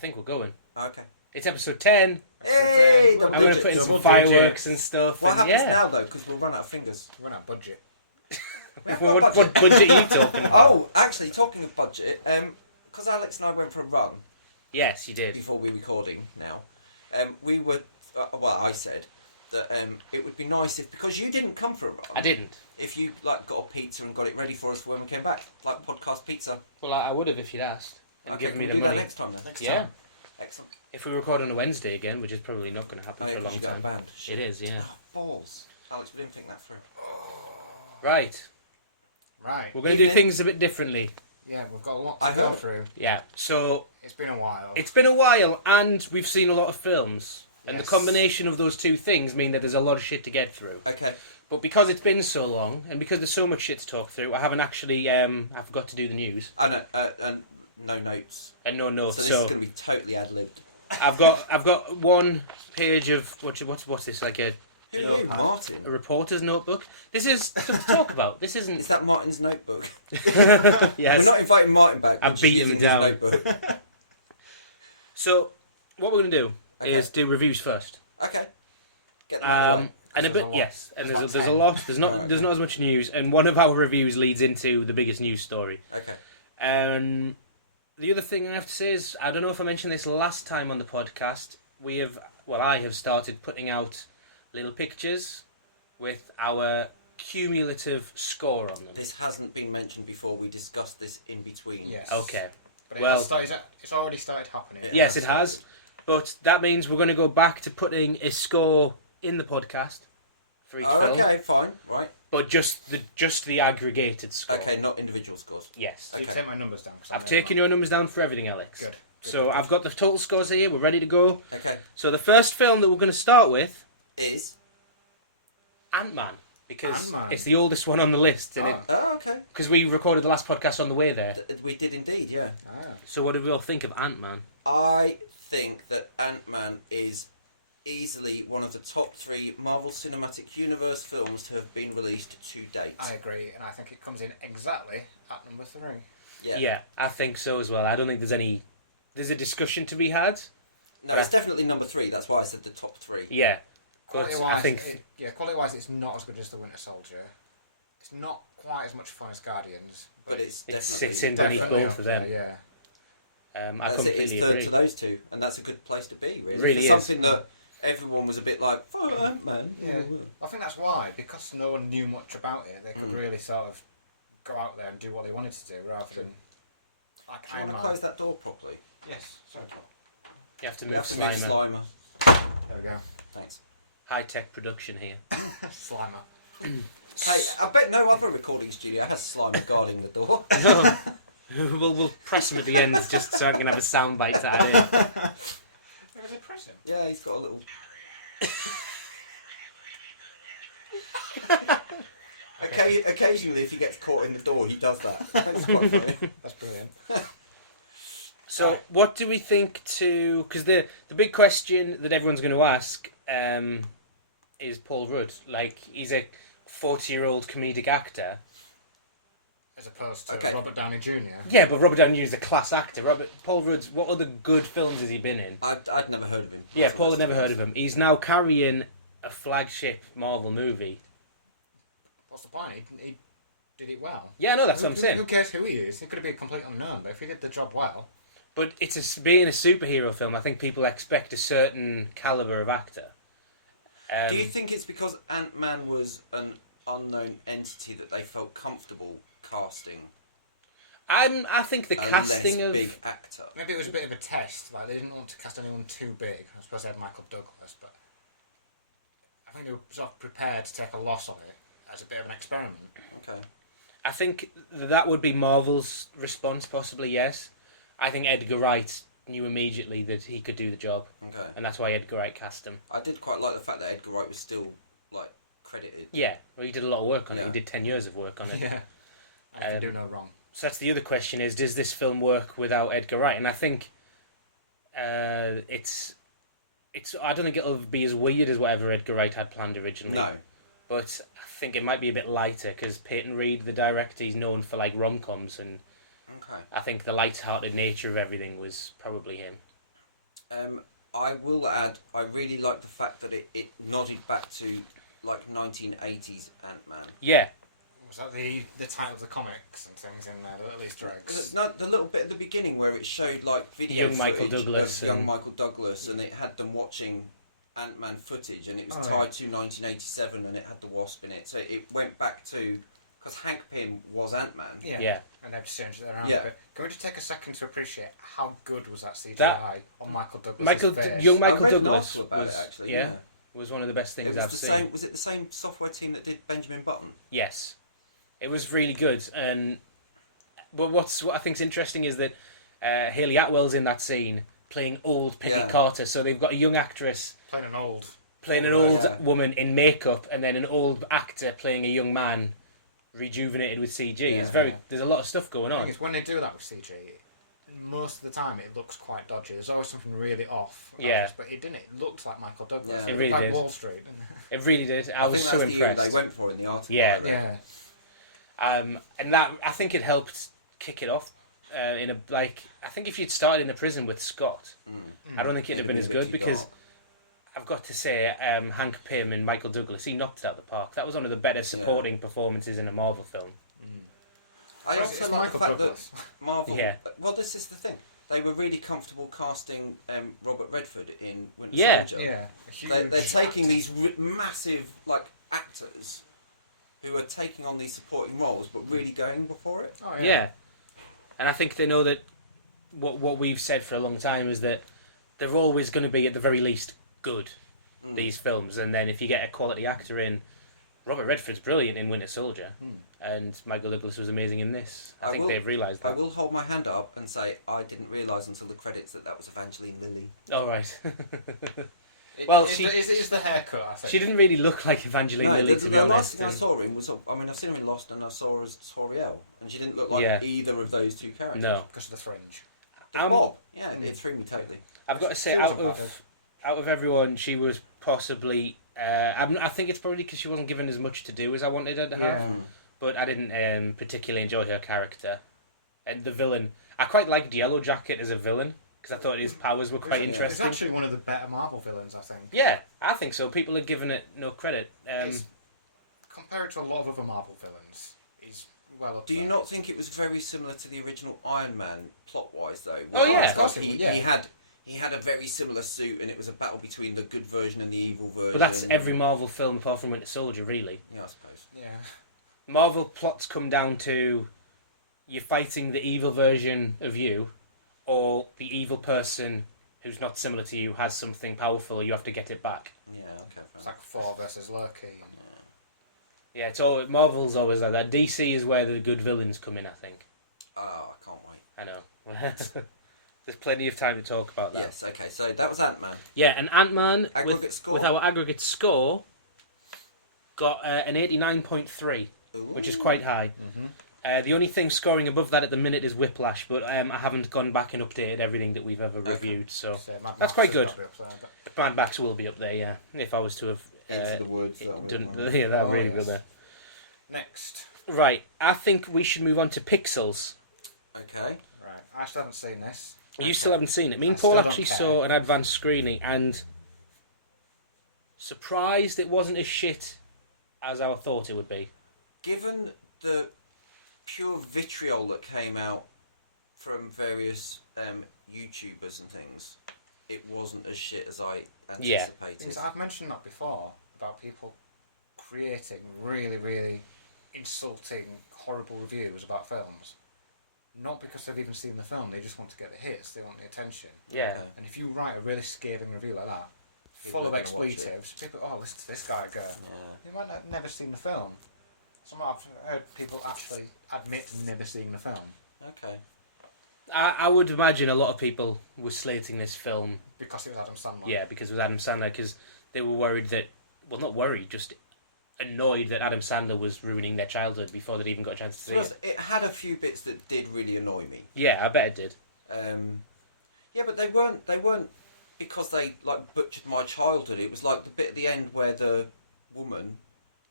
think we're going. Okay. It's episode 10. Hey, I'm going to put in some fireworks and stuff. What and happens yeah. now, though? Because we'll run out of fingers. We're on a budget. What budget are you talking about? Oh, actually, talking of budget, because Alex and I went for a run Yes, you did. before we were recording now, we were, I said that it would be nice if, because you didn't come for a run. I didn't. If you got a pizza and got it ready for us for when we came back, like podcast pizza. Well, I would have if you'd asked and given me the money. That next time then. Next time. Excellent. If we record on a Wednesday again, which is probably not going to happen for a long time. Band. It is, yeah. Oh, balls. Alex, we didn't think that through. Right. We're going to do Evening. things a bit differently. Yeah, we've got a lot to go through. Yeah, so... It's been a while. It's been a while, and we've seen a lot of films. And Yes. the combination of those two things mean that there's a lot of shit to get through. Okay. But because it's been so long, and because there's so much shit to talk through, I haven't actually... I forgot to do the news. And no notes. And no notes, So this is going to be totally ad-libbed. I've got one page of... What's this? Like a... Who are you, Martin? A reporter's notebook. This is something to talk about. This isn't... Is that Martin's notebook? Yes. We're not inviting Martin back. I beat him down. So, what we're going to do is do reviews first. Okay. Get them And a bit, yes, and there's a lot. There's not as much news, and one of our reviews leads into the biggest news story. Okay. The other thing I have to say is, I don't know if I mentioned this last time on the podcast. I have started putting out little pictures with our cumulative score on them. This hasn't been mentioned before. We discussed this in between. Yes. Okay. But it's already started happening. Yes, it has. But that means we're going to go back to putting a score in the podcast for each film. Okay, fine, right. But just the aggregated score. Okay, not individual scores. Yes. So you take my numbers down. I've taken your numbers down for everything, Alex. Good. So I've got the total scores here. We're ready to go. Okay. So the first film that we're going to start with is Ant-Man, because Ant-Man. it's the oldest one on the list, and okay. because we recorded the last podcast on the way there. We did indeed, yeah. So what do we all think of Ant-Man? I think that Ant-Man is easily one of the top 3 Marvel Cinematic Universe films to have been released to date. I agree, and I think it comes in exactly at number 3. Yeah, I think so as well. I don't think there's a discussion to be had. No, it's definitely number 3. That's why I said the top 3. Yeah. But Quality-wise, I think... quality-wise, it's not as good as The Winter Soldier. It's not quite as much fun as Guardians, but it's it definitely... sits in beneath both of them. Yeah. I completely it's agree. to those two, and that's a good place to be, really. Really it's is. something that everyone was a bit like, fuck Ant-Man. Yeah. I think that's why, because no one knew much about it, they could really sort of go out there and do what they wanted to do, rather than like Do you want to close that door properly? Yes. Sorry, Tom. You have to You move have to move Slimer. Slimer. There we go. Thanks. High-tech production here. Slimer. Hey, I bet no other recording studio has Slimer guarding the door. No. we'll press him at the end just so I can have a sound bite to add in. Was it press him? Yeah, he's got a little... Occasionally, if he gets caught in the door, he does that. It's quite funny. That's brilliant. So, what do we think to... Because the big question that everyone's going to ask is Paul Rudd. Like, he's a 40-year-old comedic actor. As opposed to Robert Downey Jr. Yeah, but Robert Downey Jr. is a class actor. Paul Rudd's... What other good films has he been in? I'd never heard of him. Yeah, Paul had never heard of him. He's now carrying a flagship Marvel movie. What's the point? He did it well. Yeah, no, that's what I'm saying. Who cares who he is? He could be a complete unknown, but if he did the job well... But being a superhero film, I think people expect a certain calibre of actor. Do you think it's because Ant-Man was an unknown entity that they felt comfortable casting? I think the casting less of... big actor. Maybe it was a bit of a test. Like, they didn't want to cast anyone too big. I suppose they had Michael Douglas, but... I think they were sort of prepared to take a loss on it as a bit of an experiment. Okay. I think that would be Marvel's response, possibly, yes. I think Edgar Wright knew immediately that he could do the job. Okay. And that's why Edgar Wright cast him. I did quite like the fact that Edgar Wright was still, credited. Yeah, well, he did a lot of work on it. He did 10 years of work on it. Yeah. And he can do no wrong. So that's the other question is, does this film work without Edgar Wright? And I think it's I don't think it'll be as weird as whatever Edgar Wright had planned originally. No. But I think it might be a bit lighter because Peyton Reed, the director, he's known for rom-coms, and I think the light-hearted nature of everything was probably him. I will add, I really like the fact that it nodded back to like 1980s Ant-Man. Yeah. Was that the title of the comics and things in there, the little Easter eggs? No, the little bit at the beginning where it showed like video Young Michael footage Douglas of young and- Michael Douglas, and it had them watching Ant-Man footage, and it was Oh, tied to 1987, and it had the Wasp in it, so it went back to, because Hank Pym was Ant-Man. Yeah. And they've just changed it around Yeah. a bit. Can we just take a second to appreciate how good was that CGI That- on Michael Douglas' face? Young I Michael read an Douglas article about was it, actually, yeah, was one of the best It things was I've the seen. same. Was it the same software team that did Benjamin Button? Yes, it was really good. And but what I think's interesting is that Haley Atwell's in that scene playing old Peggy Yeah. Carter. So they've got a young actress Playing an old. playing an old Yeah. woman in makeup, and then an old actor playing a young man, rejuvenated with CG. Yeah. It's very. There's a lot of stuff going The thing on. is, when they do that with CG, most of the time it looks quite dodgy. There's always something really off. Yeah. But it didn't. It looked like Michael Douglas. Yeah. It really like did. Wall Street. It really did. I was think so that's the year impressed. they went for in the article. Yeah. I read. Yeah. And that I think it helped kick it off. In a like, I think if you'd started in the prison with Scott, I don't think it'd have been as good because I've got to say, Hank Pym and Michael Douglas, he knocked it out of the park. That was one of the better supporting performances in a Marvel film. I Well, also it's like Michael the fact Douglas. that Marvel. Yeah. Well, this is the thing. They were really comfortable casting Robert Redford in Winter Yeah. Soldier. Yeah. A huge They're taking actor. these massive actors who are taking on these supporting roles, but really going for it. Oh, Yeah. And I think they know that what we've said for a long time is that they're always going to be, at the very least, good, these films. And then if you get a quality actor in, Robert Redford's brilliant in Winter Soldier, and Michael Douglas was amazing in this. I think they've realised I that. will hold my hand up and say I didn't realise until the credits that was Evangeline Lilly. All right. It- Well, it- she- it's the haircut, I think. She didn't really look like Evangeline Lilly, to be the last honest. thing I and- saw her in was, I mean, I've seen her in Lost and I saw her as Toriel, and she didn't look like Yeah. either of those two characters. No. Because of the fringe. Bob, yeah, it threw me totally. I've got to say, She wasn't bad. out of everyone, she was possibly. I think it's probably because she wasn't given as much to do as I wanted her to have. Yeah. But I didn't particularly enjoy her character. And the villain, I quite liked Yellow Jacket as a villain because I thought his powers were quite It's interesting. actually one of the better Marvel villains, I think. Yeah, I think so. People are giving it no credit. It's, compared to a lot of other Marvel villains, he's well up Do you there. not think it was very similar to the original Iron Man plot-wise, though? Oh, yeah. It's Of course like it would, yeah. he had a very similar suit, and it was a battle between the good version and the evil version. But that's every Marvel film apart from Winter Soldier, really. Yeah, I suppose. Yeah. Marvel plots come down to you're fighting the evil version of you, or the evil person who's not similar to you has something powerful, you have to get it back. Yeah, okay. It's like Thor versus Loki. Yeah, it's all Marvel's always like that. DC is where the good villains come in, I think. Oh, I can't wait. I know. There's plenty of time to talk about that. Yes, okay, so that was Ant-Man. Yeah, and Ant-Man Aggregate score? with our aggregate score got an 89.3, which is quite high. The only thing scoring above that at the minute is Whiplash, but I haven't gone back and updated everything that we've ever reviewed, so So Mad that's Max quite has good. got to be up there, but- Mad Max will be up there, yeah. If I was to have Into the woods. done, yeah, that Oh, really will yes. there. Next. Right, I think we should move on to Pixels. Okay. Right. I still haven't seen this. You still haven't seen it. Me and I Paul still don't actually care. saw an advanced screening and surprised it wasn't as shit as I thought it would be. Given the pure vitriol that came out from various YouTubers and things, it wasn't as shit as I Yeah. anticipated. Things I've mentioned that before about people creating really, really insulting, horrible reviews about films. Not because they've even seen the film, they just want to get the hits, they want the attention. Yeah. Okay. And if you write a really scathing review like that, People full of are gonna watch it. expletives, people, oh, listen to this guy go. Yeah. They might have never seen the film. Some I've heard people actually admit to never seeing the film. Okay. I would imagine a lot of people were slating this film, Because it was Adam Sandler. yeah, because it was Adam Sandler, because they were worried that, well, not worried, just annoyed that Adam Sandler was ruining their childhood before they'd even got a chance to see it. It had a few bits that did really annoy me. Yeah, I bet it did. Yeah, but they weren't because they like butchered my childhood. It was like the bit at the end where the woman,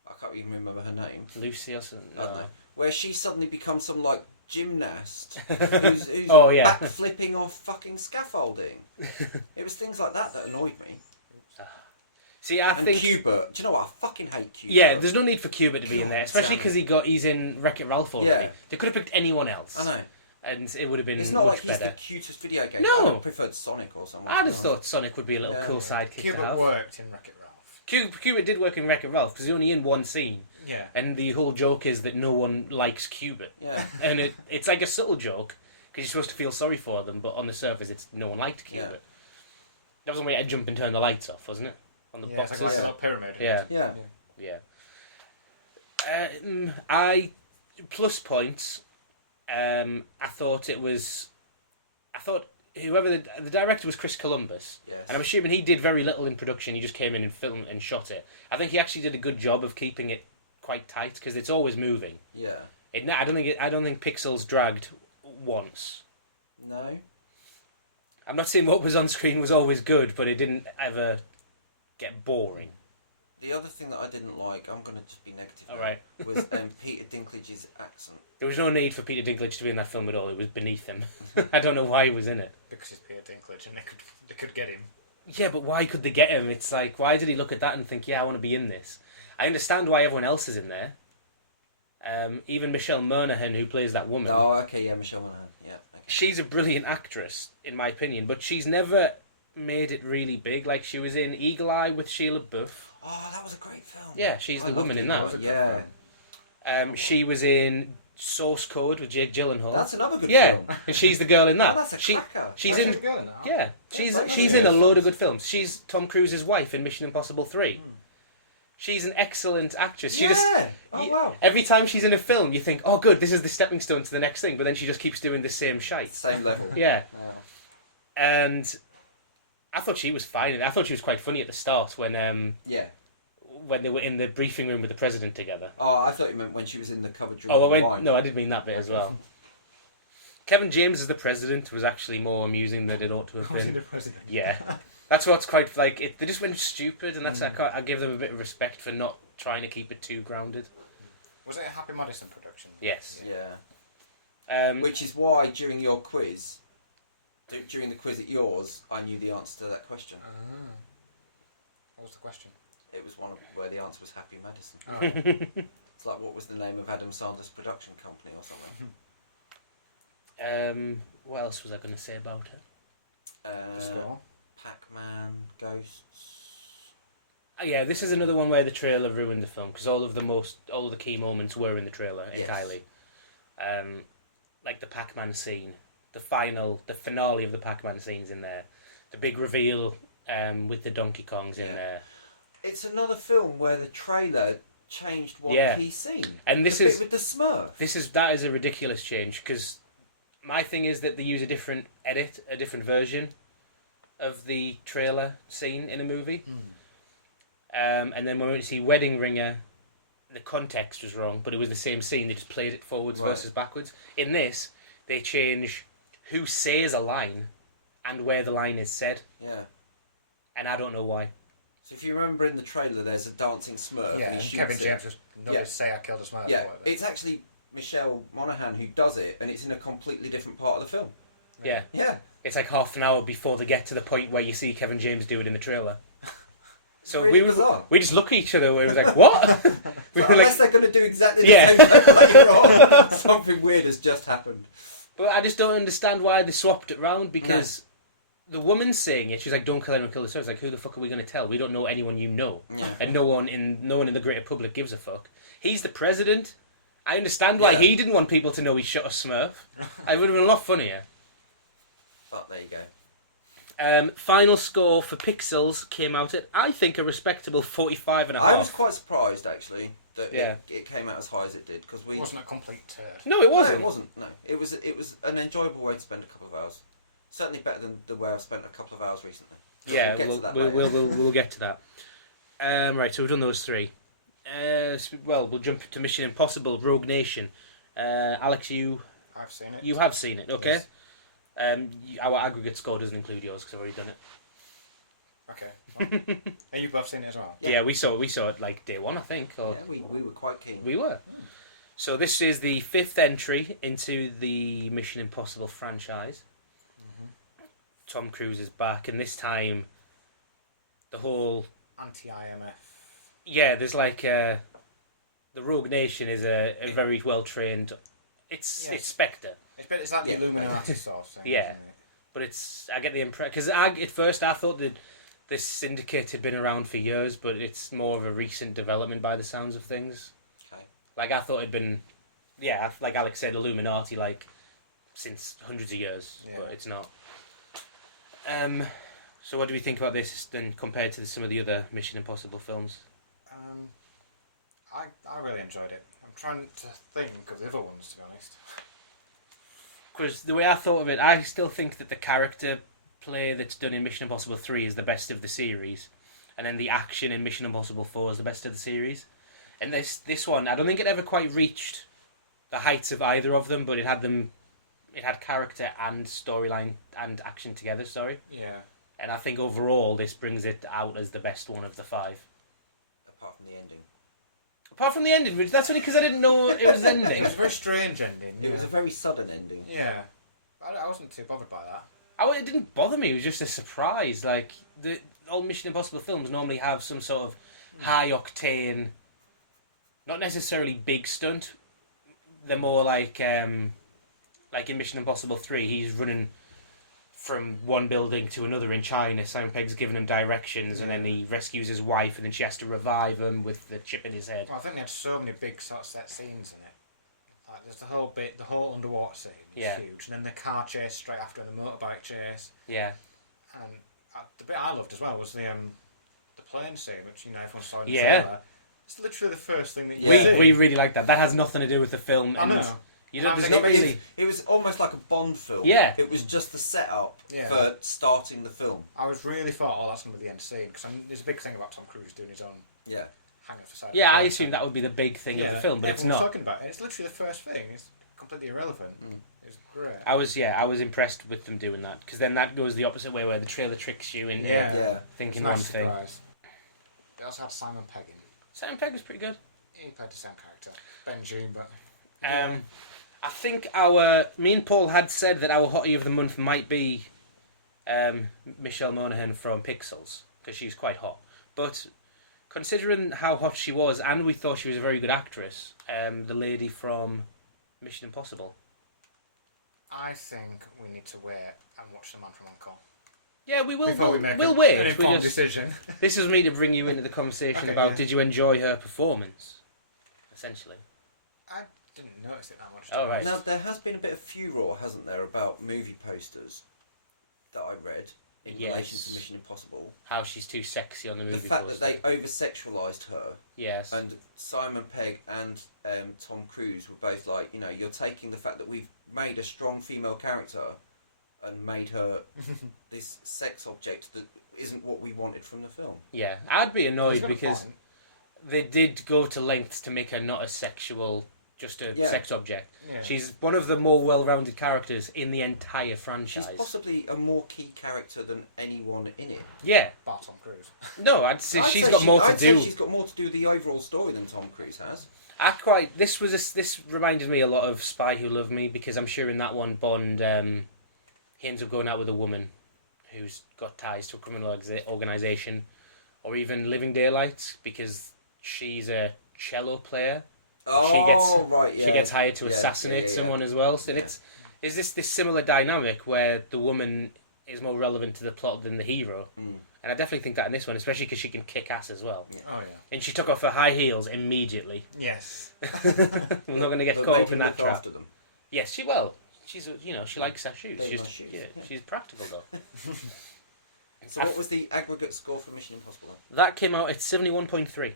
I can't even remember her name, Lucy or something. I don't No. know, where she suddenly becomes some like gymnast who's Oh, yeah. backflipping off fucking scaffolding. It was things like that annoyed me. See, I And think Cubert. Do you know what? I fucking hate Cubert. yeah, there's no need for Cubert to be in there, God especially damn because he's in Wreck-It Ralph already. Yeah. They could have picked anyone else. I know. And it would have been It's not much like he's better. the cutest video game. No. I preferred Sonic or something. I'd have thought Sonic would be a little Yeah. cool sidekick to Cubert have. worked in Wreck-It Ralph. Cubert did work in Wreck-It Ralph because he's only in one scene, Yeah. and the whole joke is that no one likes Cubert, Yeah. and it's like a subtle joke because you're supposed to feel sorry for them, but on the surface, it's no one liked Cubert. Yeah. That was when we had to jump and turn the lights off, wasn't it? On the Yeah, boxes. it's like a little pyramid. Yeah. Yeah. Yeah. I plus points. I thought whoever the director was Chris Columbus, Yes. and I'm assuming he did very little in production. He just came in and filmed and shot it. I think he actually did a good job of keeping it quite tight because it's always moving. Yeah. I don't think Pixels dragged once. No. I'm not saying what was on screen was always good, but it didn't ever get boring. The other thing that I didn't like, I'm going to just be negative. All now, right. was Peter Dinklage's accent. There was no need for Peter Dinklage to be in that film at all. It was beneath him. I don't know why he was in it. Because he's Peter Dinklage and they could get him. Yeah, but why could they get him? It's like, why did he look at that and think, yeah, I want to be in this? I understand why everyone else is in there. Even Michelle Monaghan, who plays that woman. Oh, okay, yeah, Michelle Monaghan. Yeah. Okay. She's a brilliant actress, in my opinion, but she's never made it really big. Like, she was in Eagle Eye with Sheila Buff. Oh, that was a great film. Yeah, she's the woman in that. Yeah. She was in Source Code with Jake Gyllenhaal. That's another good Yeah, film. and she's the girl in that. Oh, that's a cracker. She's Where's in. she going now? Yeah, Yeah, she's in a load of good films. She's Tom Cruise's wife in Mission Impossible 3. She's an excellent actress. She just Oh, wow. every time she's in a film, you think, oh, good, this is the stepping stone to the next thing. But then she just keeps doing the same shite. Same level. Yeah, Yeah. and I thought she was fine. I thought she was quite funny at the start when Yeah. when they were in the briefing room with the president together. Oh, I thought you meant when she was in the cover drinking Oh, wine. no, I did mean that bit as well. Kevin James as the president was actually more amusing than it ought to have Was he been. the president? Yeah, that's what's quite like. They just went stupid, and that's I give them a bit of respect for not trying to keep it too grounded. Was it a Happy Madison production? Yes. Yeah. Which is why during your quiz, during the quiz at yours, I knew the answer to that question. What was the question? It was one where the answer was Happy Madison. Oh. It's like, what was the name of Adam Sandler's production company or something? What else was I going to say about it? The score? Pac-Man, Ghosts. Yeah, this is another one where the trailer ruined the film because all of the key moments were in the trailer entirely. Like the Pac-Man scene, the finale of the Pac-Man scene's in there. The big reveal with the Donkey Kongs in there. It's another film where the trailer changed one key scene. And this is with the Smurf. That is a ridiculous change because my thing is that they use a different version of the trailer scene in a movie. And then when we went to see Wedding Ringer, the context was wrong, but it was the same scene. They just played it forwards versus backwards. In this, they change who says a line and where the line is said. Yeah. And I don't know why. So if you remember in the trailer, there's a dancing Smurf. Yeah, and and Kevin James just Yeah. say I killed a Smurf. Yeah, or whatever. it's actually Michelle Monaghan who does it, and it's in a completely different part of the film. Yeah. Yeah. It's like half an hour before they get to the point where you see Kevin James do it in the trailer. So Really bizarre. we just look at each other and we were like, what? We were Unless like, they're going to do exactly the Yeah. same thing later on, something weird has just happened. but I just don't understand why they swapped it round because the woman saying it, she's like, don't kill anyone, kill the Smurfs. Like, who the fuck are we going to tell? We don't know anyone you know. Yeah. And no one in the greater public gives a fuck. He's the president. I understand why he didn't want people to know he shot a Smurf. It would have been a lot funnier. But there you go. Final score for Pixels came out at, I think, a respectable 45.5. I was quite surprised, actually, that Yeah. it came out as high as it did. Because It wasn't a complete turd. No, it No, wasn't. it wasn't. No, it was an enjoyable way to spend a couple of hours. Certainly better than the way I've spent a couple of hours recently. Yeah, We'll get to that we'll get to that. Right, so we've done those three. We'll jump to Mission Impossible: Rogue Nation. Alex, I've seen it. you have seen it, okay? Yes. Our aggregate score doesn't include yours because I've already done it. Okay. And you both seen it as well? Yeah, we saw it like day one, I think. Or Yeah, we were quite keen. we were. So this is the 5th entry into the Mission Impossible franchise. Tom Cruise is back, and this time the whole Anti-IMF. yeah, there's like the Rogue Nation is a very well trained. It's Spectre, It's like the Yeah. Illuminati sort of thing. Yeah. Isn't it? but I get the impression because at first I thought that this syndicate had been around for years, but it's more of a recent development by the sounds of things. Okay. Like I thought it'd been, like Alex said, Illuminati like since hundreds of years, Yeah. but it's not. So what do we think about this then compared to some of the other Mission Impossible films? I really enjoyed it. I'm trying to think of the other ones, to be honest. Because the way I thought of it, I still think that the character play that's done in Mission Impossible 3 is the best of the series, and then the action in Mission Impossible 4 is the best of the series. And this one, I don't think it ever quite reached the heights of either of them, but it had character and storyline and action together. Sorry. Yeah. And I think overall this brings it out as the best one of the 5. Apart from the ending. Apart from the ending, which that's only because I didn't know it was ending. It was a very strange ending. It was a very sudden ending. Yeah. I wasn't too bothered by that. It didn't bother me. It was just a surprise. Like the old Mission Impossible films normally have some sort of high octane, not necessarily big stunt. They're more like in Mission Impossible 3, he's running from one building to another in China. Simon Pegg's giving him directions, and then he rescues his wife, and then she has to revive him with the chip in his head. Well, I think they had so many big sort of set scenes in it. Like there's the whole underwater scene. It's Yeah. huge, and then the car chase straight after, and the motorbike chase. Yeah. And the bit I loved as well was the plane scene, which everyone saw in the Yeah. trailer. It's literally the first thing that you Yeah. see. We really like that. That has nothing to do with the film. I And know. there's not really. It was almost like a Bond film. Yeah. It was just the setup Yeah. for starting the film. I was really thought, that's going to be the end scene, because there's a big thing about Tom Cruise doing his own Yeah. hanging off the side. Yeah, of I the assumed that would be the big thing of the film, but it's everyone's not. talking about it. It's literally the first thing. It's completely irrelevant. It's great. I was impressed with them doing that, because then that goes the opposite way, where the trailer tricks you into Yeah. Yeah. thinking It's a one nice thing. surprise. They also had Simon Pegg in. Simon Pegg was pretty good. He played the same character, Benji, but I think me and Paul had said that our hottie of the month might be Michelle Monaghan from Pixels, because she's quite hot. But considering how hot she was, and we thought she was a very good actress, the lady from Mission Impossible. I think we need to wait and watch The Man from Uncle. Yeah, we will. Before we make We'll an wait. informed decision. This is me to bring you into the conversation Okay, about yeah. did you enjoy her performance, essentially. I didn't notice it that much. Oh, right. Now, there has been a bit of furore, hasn't there, about movie posters that I read in relation to Mission Impossible. How she's too sexy on the movie The fact poster. that they over-sexualised her, Yes. and Simon Pegg and Tom Cruise were both like, you're taking the fact that we've made a strong female character and made her this sex object that isn't what we wanted from the film. Yeah, I'd be He's annoyed got a because point. they did go to lengths to make her not a sexual, just a Yeah. sex object. Yeah. She's one of the more well-rounded characters in the entire She's franchise. possibly a more key character than anyone in it. Yeah, Bar Tom Cruise. no, I'd say I'd she's say got more to I'd say do. she's got more to do with the overall story than Tom Cruise has. This reminded me a lot of Spy Who Loved Me, because I'm sure in that one Bond, he ends up going out with a woman who's got ties to a criminal organisation, or even Living Daylights, because she's a cello player. She gets hired to assassinate someone as well. So is this similar dynamic where the woman is more relevant to the plot than the hero? And I definitely think that in this one, especially because she can kick ass as well. Yeah. Oh yeah. And she took off her high heels immediately. Yes. We're not going to get But caught they up in can that look trap. after them. Yes, she will. She's she likes her shoes. They She's like shoes, yeah, yeah. she's practical though. So what was the aggregate score for Mission Impossible? That came out at 71.3. Okay.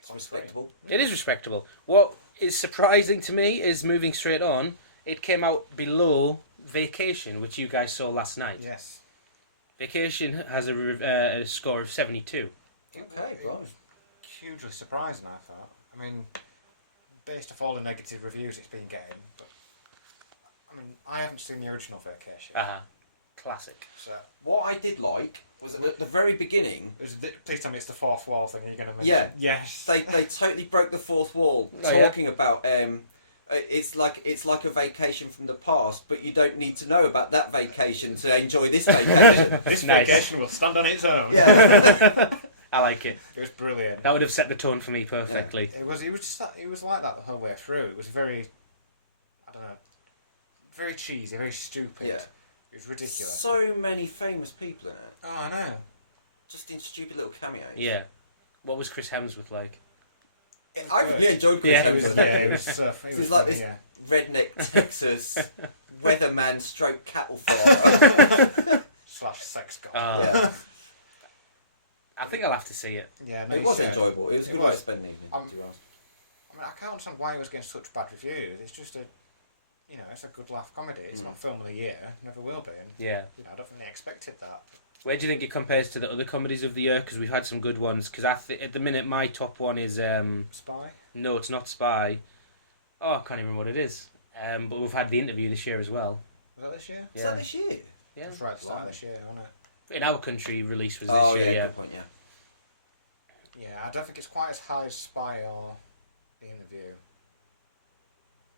It's Respectable. It is respectable. What is surprising to me is, moving straight on, it came out below Vacation, which you guys saw last night. Yes. Vacation has a score of 72. Okay, right. Hugely surprising, I thought. I mean, based off all the negative reviews it's been getting, but I mean, I haven't seen the original Vacation. Uh-huh. Classic. So, What I did like was at the very beginning. please tell me it's the fourth wall thing you're going to mention. Yeah. Yes. They totally broke the fourth wall, Oh, yeah? talking about it's like a vacation from the past, but you don't need to know about that vacation to enjoy this vacation. This Nice. vacation will stand on its own. Yeah. I like it. It was brilliant. That would have set the tone for me perfectly. It was just that, it was like that the whole way through. It was very, I don't know, very cheesy, very stupid. Yeah. It was ridiculous. So many famous people in it, Oh, I know. just in stupid little cameos. Yeah. What was Chris Hemsworth like? I really enjoyed Chris Yeah. It was, Hemsworth. it was, it He's was like funny, this- yeah. Redneck Texas weatherman stroke cattle farmer. / sex god. Yeah. I think I'll have to see it. Yeah, no, It you was should. enjoyable. It was a It good way to was. spend the evening. Um, 2 hours. I mean, I can't understand why it was getting such bad reviews. It's just it's a good laugh comedy. It's not film of the year, never will be. And, Yeah. I don't think they expected that. Where do you think it compares to the other comedies of the year? Because we've had some good ones. Because at the minute, my top one is Spy? no, it's not Spy. Oh, I can't even remember what it is. But we've had The Interview this year as well. Was that this year? Is Yeah. that this year? Yeah. It was right at the start of this year, wasn't it? In our country, release was this Oh year. yeah, Yeah. good point. Yeah. Yeah, I don't think it's quite as high as Spy or The Interview.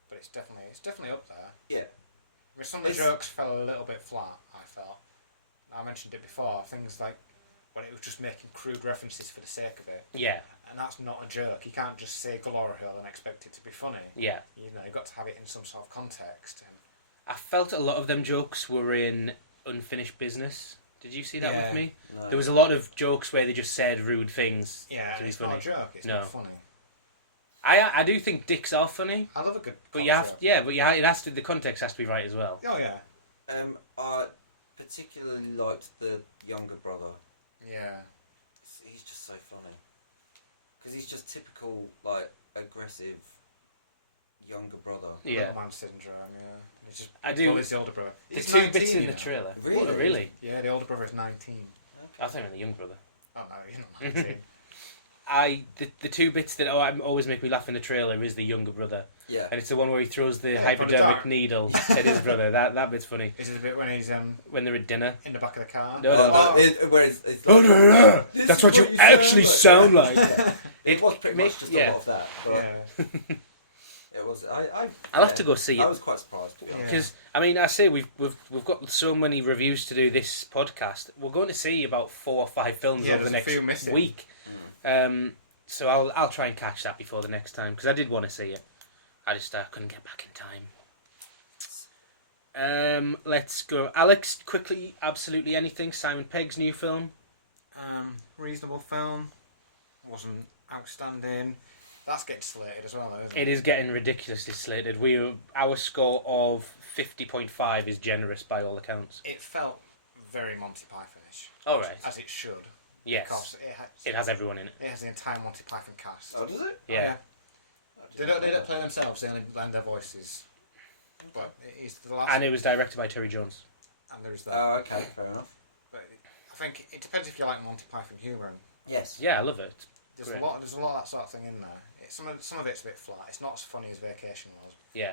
But it's definitely up there. Yeah. I mean, some of the It's- jokes fell a little bit flat, I felt. I mentioned it before, things like when it was just making crude references for the sake of it. Yeah. And that's not a joke. You can't just say Glory Hill and expect it to be funny. Yeah. You've got to have it in some sort of context. And I felt a lot of them jokes were in Unfinished Business. Did you see that Yeah. with me? No. There was a lot of jokes where they just said rude things. yeah, to and be it's funny. not a joke. It's No. not funny. I do think dicks are funny, I love a good. but cop you have joke. it has to, the context has to be right as well. Oh yeah. I particularly liked the younger brother. Yeah. He's just so funny because he's just typical like aggressive younger brother. Yeah. Little man syndrome. Yeah. He's just I do- bullies the older brother. The He's two 19, bits in you the know. trailer. Really? What, really? Yeah, the older brother is 19. I think I'm the young brother. Oh no, he's not 19. The two bits that always make me laugh in the trailer is the younger brother, Yeah. and it's the one where he throws the Yeah, hypodermic dark. needle at his brother. That bit's funny. Is it a bit when he's When they're at dinner. in the back of the car? No, no. Where it's like, That's This what is you what you actually sound sound like. Yeah. It was pretty much just a yeah. lot of that. But Yeah. It was. I'll have to go see I it. was quite surprised. To be honest. Because I mean, I say we've got so many reviews to do this podcast. We're going to see about 4 or 5 films Yeah, over the there's a few next missing. week. So I'll try and catch that before the next time because I did want to see it. I just couldn't get back in time. Let's go, Alex. Quickly, absolutely anything. Simon Pegg's new film. Reasonable film. Wasn't outstanding. That's getting slated as well, though, isn't It is getting ridiculously slated. Our score of 50.5 is generous by all accounts. It felt very Monty Python-ish. All right. As it should. Yes. Because It has everyone in it. it has the entire Monty Python cast. Oh, does it? Yeah. They don't play themselves, they only lend their voices. But it is the last... And it was directed by Terry Jones. And there's that. Oh, okay, fair enough. But I think it depends if you like Monty Python humour. And Yes. Yeah, I love it. there's Great. a lot of that sort of thing in there. Some of it's a bit flat. It's not as funny as Vacation was. Yeah.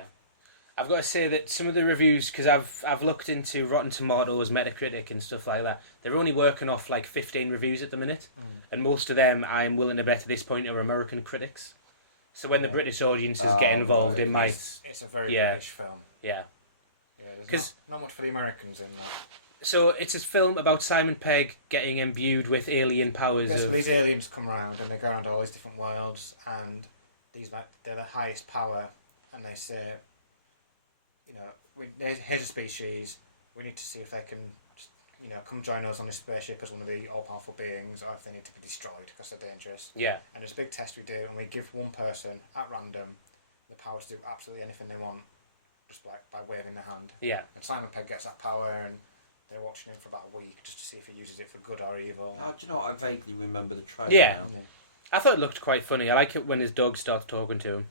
I've got to say that some of the reviews, because I've looked into Rotten Tomatoes, Metacritic and stuff like that, they're only working off like 15 reviews at the minute. And most of them, I'm willing to bet at this point, are American critics. So when the British audiences get Oh, involved, right. it might... It's a very Yeah. British film. Yeah. Yeah, there's 'Cause- not much for the Americans in that. So it's a film about Simon Pegg getting imbued with alien powers Yeah, so of... these aliens come around and they go around all these different worlds, and they're the highest power, and they say, here's a species. We need to see if they can, come join us on this spaceship as one of the all-powerful beings, or if they need to be destroyed because they're dangerous. Yeah. And there's a big test we do, and we give one person at random the power to do absolutely anything they want, just like by waving their hand. Yeah. And Simon Pegg gets that power, and they're watching him for about a week just to see if he uses it for good or evil. Oh, do you know what? I vaguely remember the trailer. Yeah. now. I thought it looked quite funny. I like it when his dog starts talking to him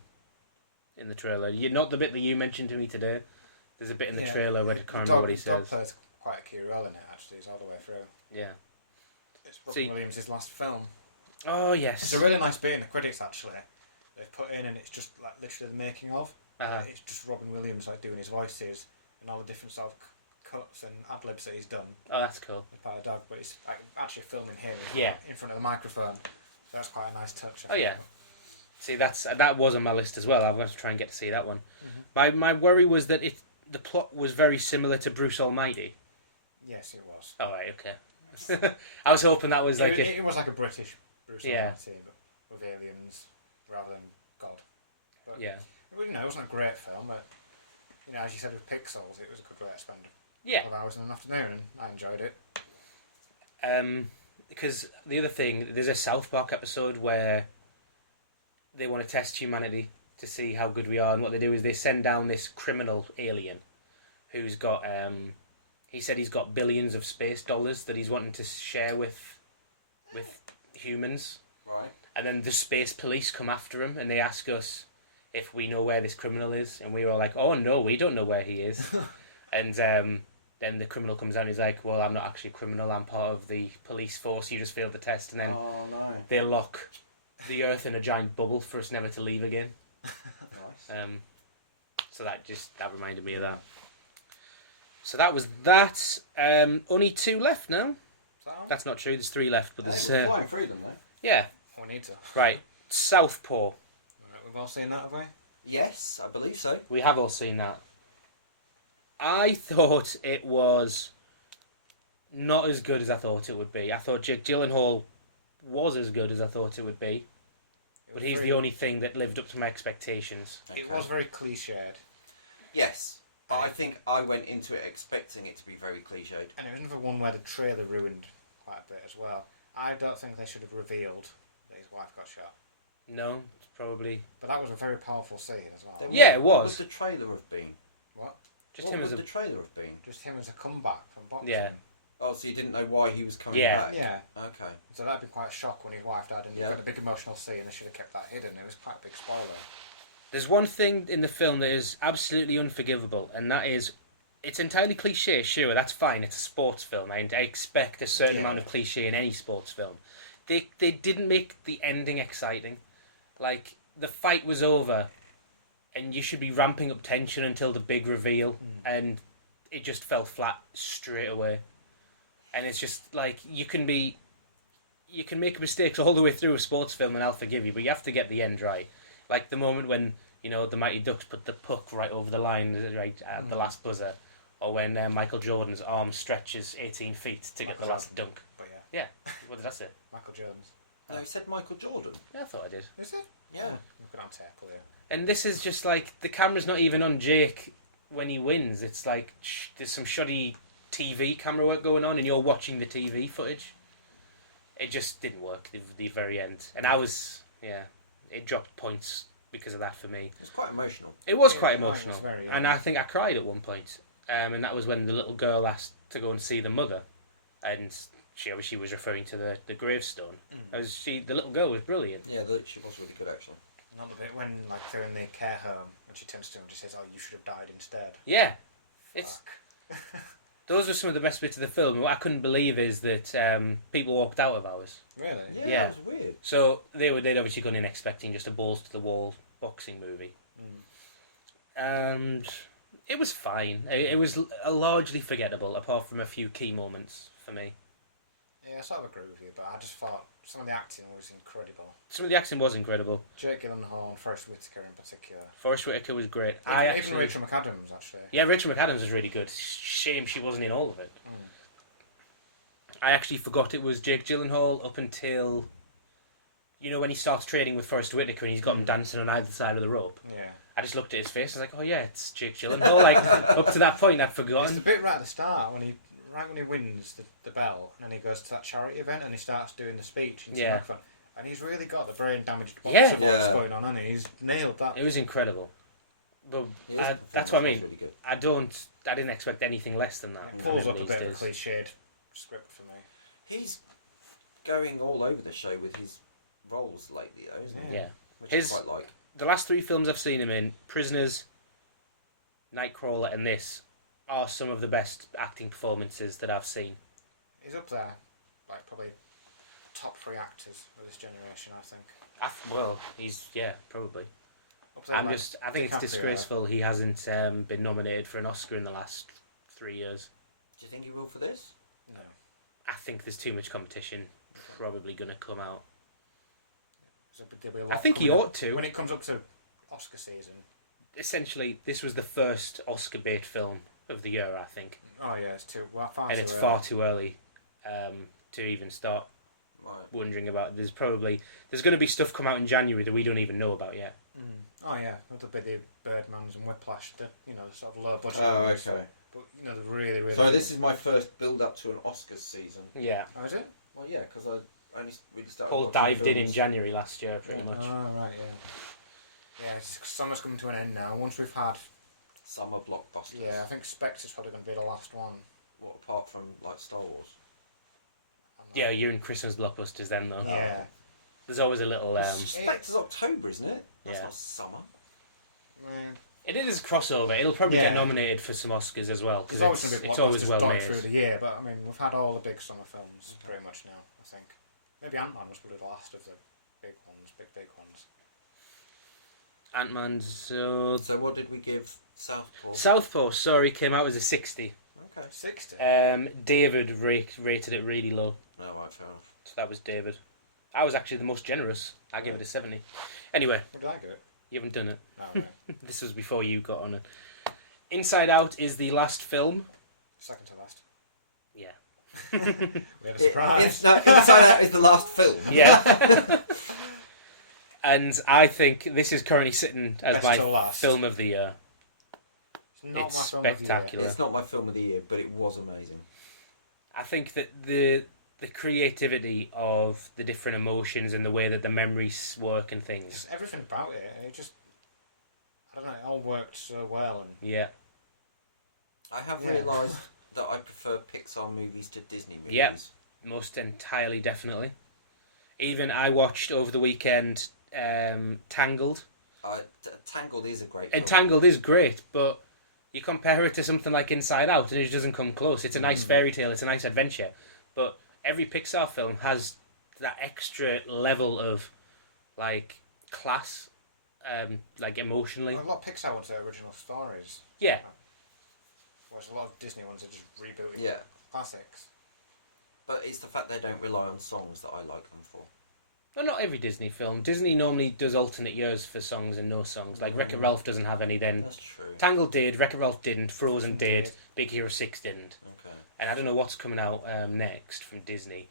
in the trailer. Not the bit that you mentioned to me today. There's a bit in the trailer where I can't remember what he The dog says. plays quite a key role in it, actually. It's all the way through. Yeah. It's So Robin Williams' last film. Oh, yes. It's a really nice bit in the credits, actually. They've put in, and it's just like literally the making of. Uh-huh. It's just Robin Williams like doing his voices and all the different sort of cuts and ad libs that he's done Oh, that's cool. as part of the dog, but he's like, actually filming here Yeah. in front of the microphone. So that's quite a nice touch. I Oh, yeah. think. See, that was on my list as well. I'm going to try and get to see that one. My worry was that the plot was very similar to Bruce Almighty. Yes, it was. Oh, right, okay. I was hoping that was like it was like a British Bruce Yeah. Almighty, but with aliens rather than God. But yeah. it wasn't a great film, but as you said with Pixels, it was a good way to spend Yeah. a couple of hours in an afternoon, and I enjoyed it. Because the other thing, there's a South Park episode where they want to test humanity to see how good we are, and what they do is they send down this criminal alien who's got he said he's got billions of space dollars that he's wanting to share with humans. Right. And then the space police come after him and they ask us if we know where this criminal is, and we were all like, oh no, we don't know where he is. And then the criminal comes out and he's like, well, I'm not actually a criminal, I'm part of the police force, you just failed the test. And then Oh no. they lock the Earth in a giant bubble for us never to leave again. Nice. So that reminded me of that. So that was that. Only 2 left now. So, That's not true. There's 3 left, but there's We're flying through them, though. yeah. we need to. Right. Southpaw. Right, we've all seen that, have we? Yes, I believe so. We have all seen that. I thought it was not as good as I thought it would be. I thought Jake Gyllenhaal was as good as I thought it would be, but he's the only thing that lived up to my expectations. It was very cliched, Yes, but I think I went into it expecting it to be very cliched. and it was another one where the trailer ruined quite a bit as well. I don't think they should have revealed that his wife got shot, No, it's probably but that was a very powerful scene as well. Then Yeah, it What was. would the trailer have been? What? just what him would as a the trailer have been? Just him as a comeback from boxing. Yeah. Oh, so you didn't know why he was coming Yeah. back? Yeah. Okay. So that'd be quite a shock when his wife died, and Yeah. you got a big emotional scene. They should have kept that hidden. It was quite a big spoiler. There's one thing in the film that is absolutely unforgivable, and that is, it's entirely cliche, sure, that's fine, it's a sports film, and I expect a certain Yeah. amount of cliche in any sports film. They didn't make the ending exciting. Like, the fight was over, and you should be ramping up tension until the big reveal, and it just fell flat straight away. And it's just, like, you can make mistakes all the way through a sports film and I'll forgive you, but you have to get the end right. Like the moment when, the Mighty Ducks put the puck right over the line right at the last buzzer, or when Michael Jordan's arm stretches 18 feet to get the last dunk. But yeah, What did I say? Michael Jones. No, he said Michael Jordan. Yeah, I thought I did. Is it? Yeah. Look at on tape, will you? And this is just like, the camera's not even on Jake when he wins. It's like, there's some shoddy TV camera work going on and you're watching the TV footage. It just didn't work, the very end. And it dropped points because of that for me. It was quite emotional. It was Yeah, quite no, it was emotional, very, and I think I cried at one point. And that was when the little girl asked to go and see the mother, and she obviously was referring to the gravestone. The little girl was brilliant. Yeah, she was really good actually. Not the bit when they're in the care home and she turns to him and just says, "Oh, you should have died instead." Yeah, it's Fuck. those were some of the best bits of the film. And what I couldn't believe is that people walked out of ours. Really? Yeah. It was weird. So they'd obviously gone in expecting just a balls to the wall boxing movie, and it was fine. It was largely forgettable, apart from a few key moments for me. Yeah, I sort of agree with you, but I just thought some of the acting was incredible. Some of the acting was incredible. Jake Gyllenhaal and Forrest Whitaker in particular. Forrest Whitaker was great. Even Rachel McAdams, actually. Yeah, Rachel McAdams was really good. Shame she wasn't in all of it. I actually forgot it was Jake Gyllenhaal up until, when he starts training with Forrest Whitaker and he's got him dancing on either side of the rope. Yeah. I just looked at his face. I was like, oh yeah, it's Jake Gyllenhaal. Like up to that point, I'd It's forgotten. the bit right at the start when he wins the bell and then he goes to that charity event and he starts doing the speech into the microphone. And he's really got the brain damaged box Yeah. of what's going on, and he's nailed that. It was incredible. But Yeah, that's what I mean. Really good. I didn't expect anything less than that. It pulls up a these bit of a days. cliched script for me. He's going all over the show with his roles lately, though, isn't he? Yeah. Which His- I quite like. The last 3 films I've seen him in, Prisoners, Nightcrawler, and this, are some of the best acting performances that I've seen. He's up there, like probably top 3 actors of this generation, I think. Probably. Up there, like I think it's DiCaprio. disgraceful he hasn't been nominated for an Oscar in the last 3 years. Do you think he will for this? No. I think there's too much competition probably going to come out. So, but there'll be a I lot think he coming ought up. to. When it comes up to Oscar season. Essentially, this was the first Oscar bait film of the year, I think. Oh yeah, it's too far. And it's far too early to even start Right. wondering about. There's going to be stuff come out in January that we don't even know about yet. Oh yeah, that'll be the Birdmans and Whiplash, the sort of low budget Oh, ones. okay. But the really, really. So this is my first build up to an Oscars season. Yeah. Oh, is it? Well, yeah, because I only really started. Paul watching dived in films. January last year, pretty much. Oh right, yeah. Yeah, summer's coming to an end now. Once we've had. Summer blockbusters. Yeah, I think Spectre's probably going to be the last one. What apart from like Star Wars? Yeah, you're in Christmas blockbusters then, though. Yeah. There's always a little. Spectre's October, isn't it? That's Yeah. not summer. It is a crossover. It'll probably Yeah. get nominated for some Oscars as well because There's always going to be it's always blockbusters well dotted made. through the year, but I mean, we've had all the big summer films pretty much now. I think maybe Ant-Man was probably the last of the big ones, big ones. Ant-Man. So what did we give Southpaw? Southpaw. Sorry, came out as a 60. Okay. 60. David rated it really low, No, right, fair enough. so that was David. I was actually the most generous. I gave it a 70. Anyway, What did I give it? you haven't done it. No, no. This was before you got on it. Inside Out is the last film. Second to last. Yeah. We had a surprise. Inside Out is the last film. Yeah. And I think this is currently sitting as Best my till last. film of the year. It's not It's my film of the year. spectacular. It's not my film of the year, but it was amazing. I think that the creativity of the different emotions and the way that the memories work and things. Just everything about it just, I don't know, it all worked so well. And Yeah. I have Yeah. realised that I prefer Pixar movies to Disney movies. Yep. Most entirely, definitely. Even I watched over the weekend Tangled. Tangled is a great film. And Tangled is great, but you compare it to something like Inside Out and it just doesn't come close. It's a nice fairy tale, it's a nice adventure. But every Pixar film has that extra level of, like, class, like, emotionally. a lot of Pixar ones are original stories. Yeah. Whereas a lot of Disney ones are just rebooting Yeah. classics. But it's the fact they don't rely on songs that I like them for. Well, not every Disney film. Disney normally does alternate years for songs and no songs. Like Wreck-It Ralph doesn't have any then. That's true. Tangled did, Wreck-It Ralph didn't, Frozen did, Big Hero 6 didn't. Okay. And I don't know what's coming out next from Disney.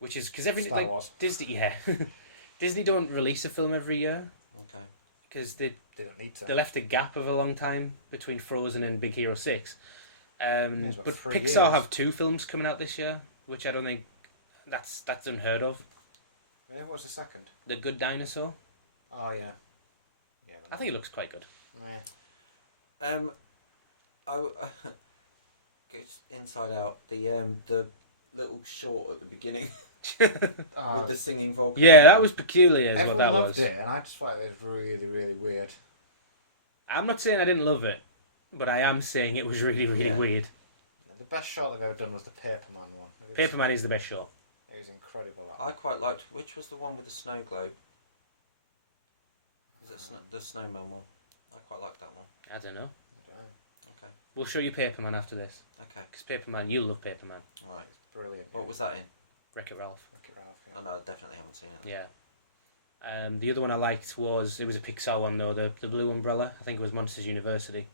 Which is, because every, Star like, Wars. Disney, yeah. Disney don't release a film every year. Okay. Because they They don't need to. left a gap of a long time between Frozen and Big Hero 6. it's about But 3 Pixar years. have 2 films coming out this year, which I don't think, that's unheard of. What was the second? The Good Dinosaur. Oh yeah. Yeah. I think it looks quite good. It's Inside Out. The little short at the beginning with the singing volcano. Yeah, that was peculiar, is what Everyone that loved was. it, and I just thought it was really, really weird. I'm not saying I didn't love it, but I am saying it was really, really Yeah. weird. The best shot they've ever done was the Paperman one. Paperman is the best show. It was incredible. I quite liked. Which was the one with the snow globe? Is it the snowman one? I quite liked that one. I don't know. Okay. We'll show you Paperman after this. Okay. Because Paperman, you love Paperman. Right. Brilliant. What was that in? Wreck-It Ralph. Wreck-It Ralph, yeah. Oh no, I definitely haven't seen it. Yeah. The other one I liked was, it was a Pixar one though, the Blue Umbrella. I think it was Monsters University.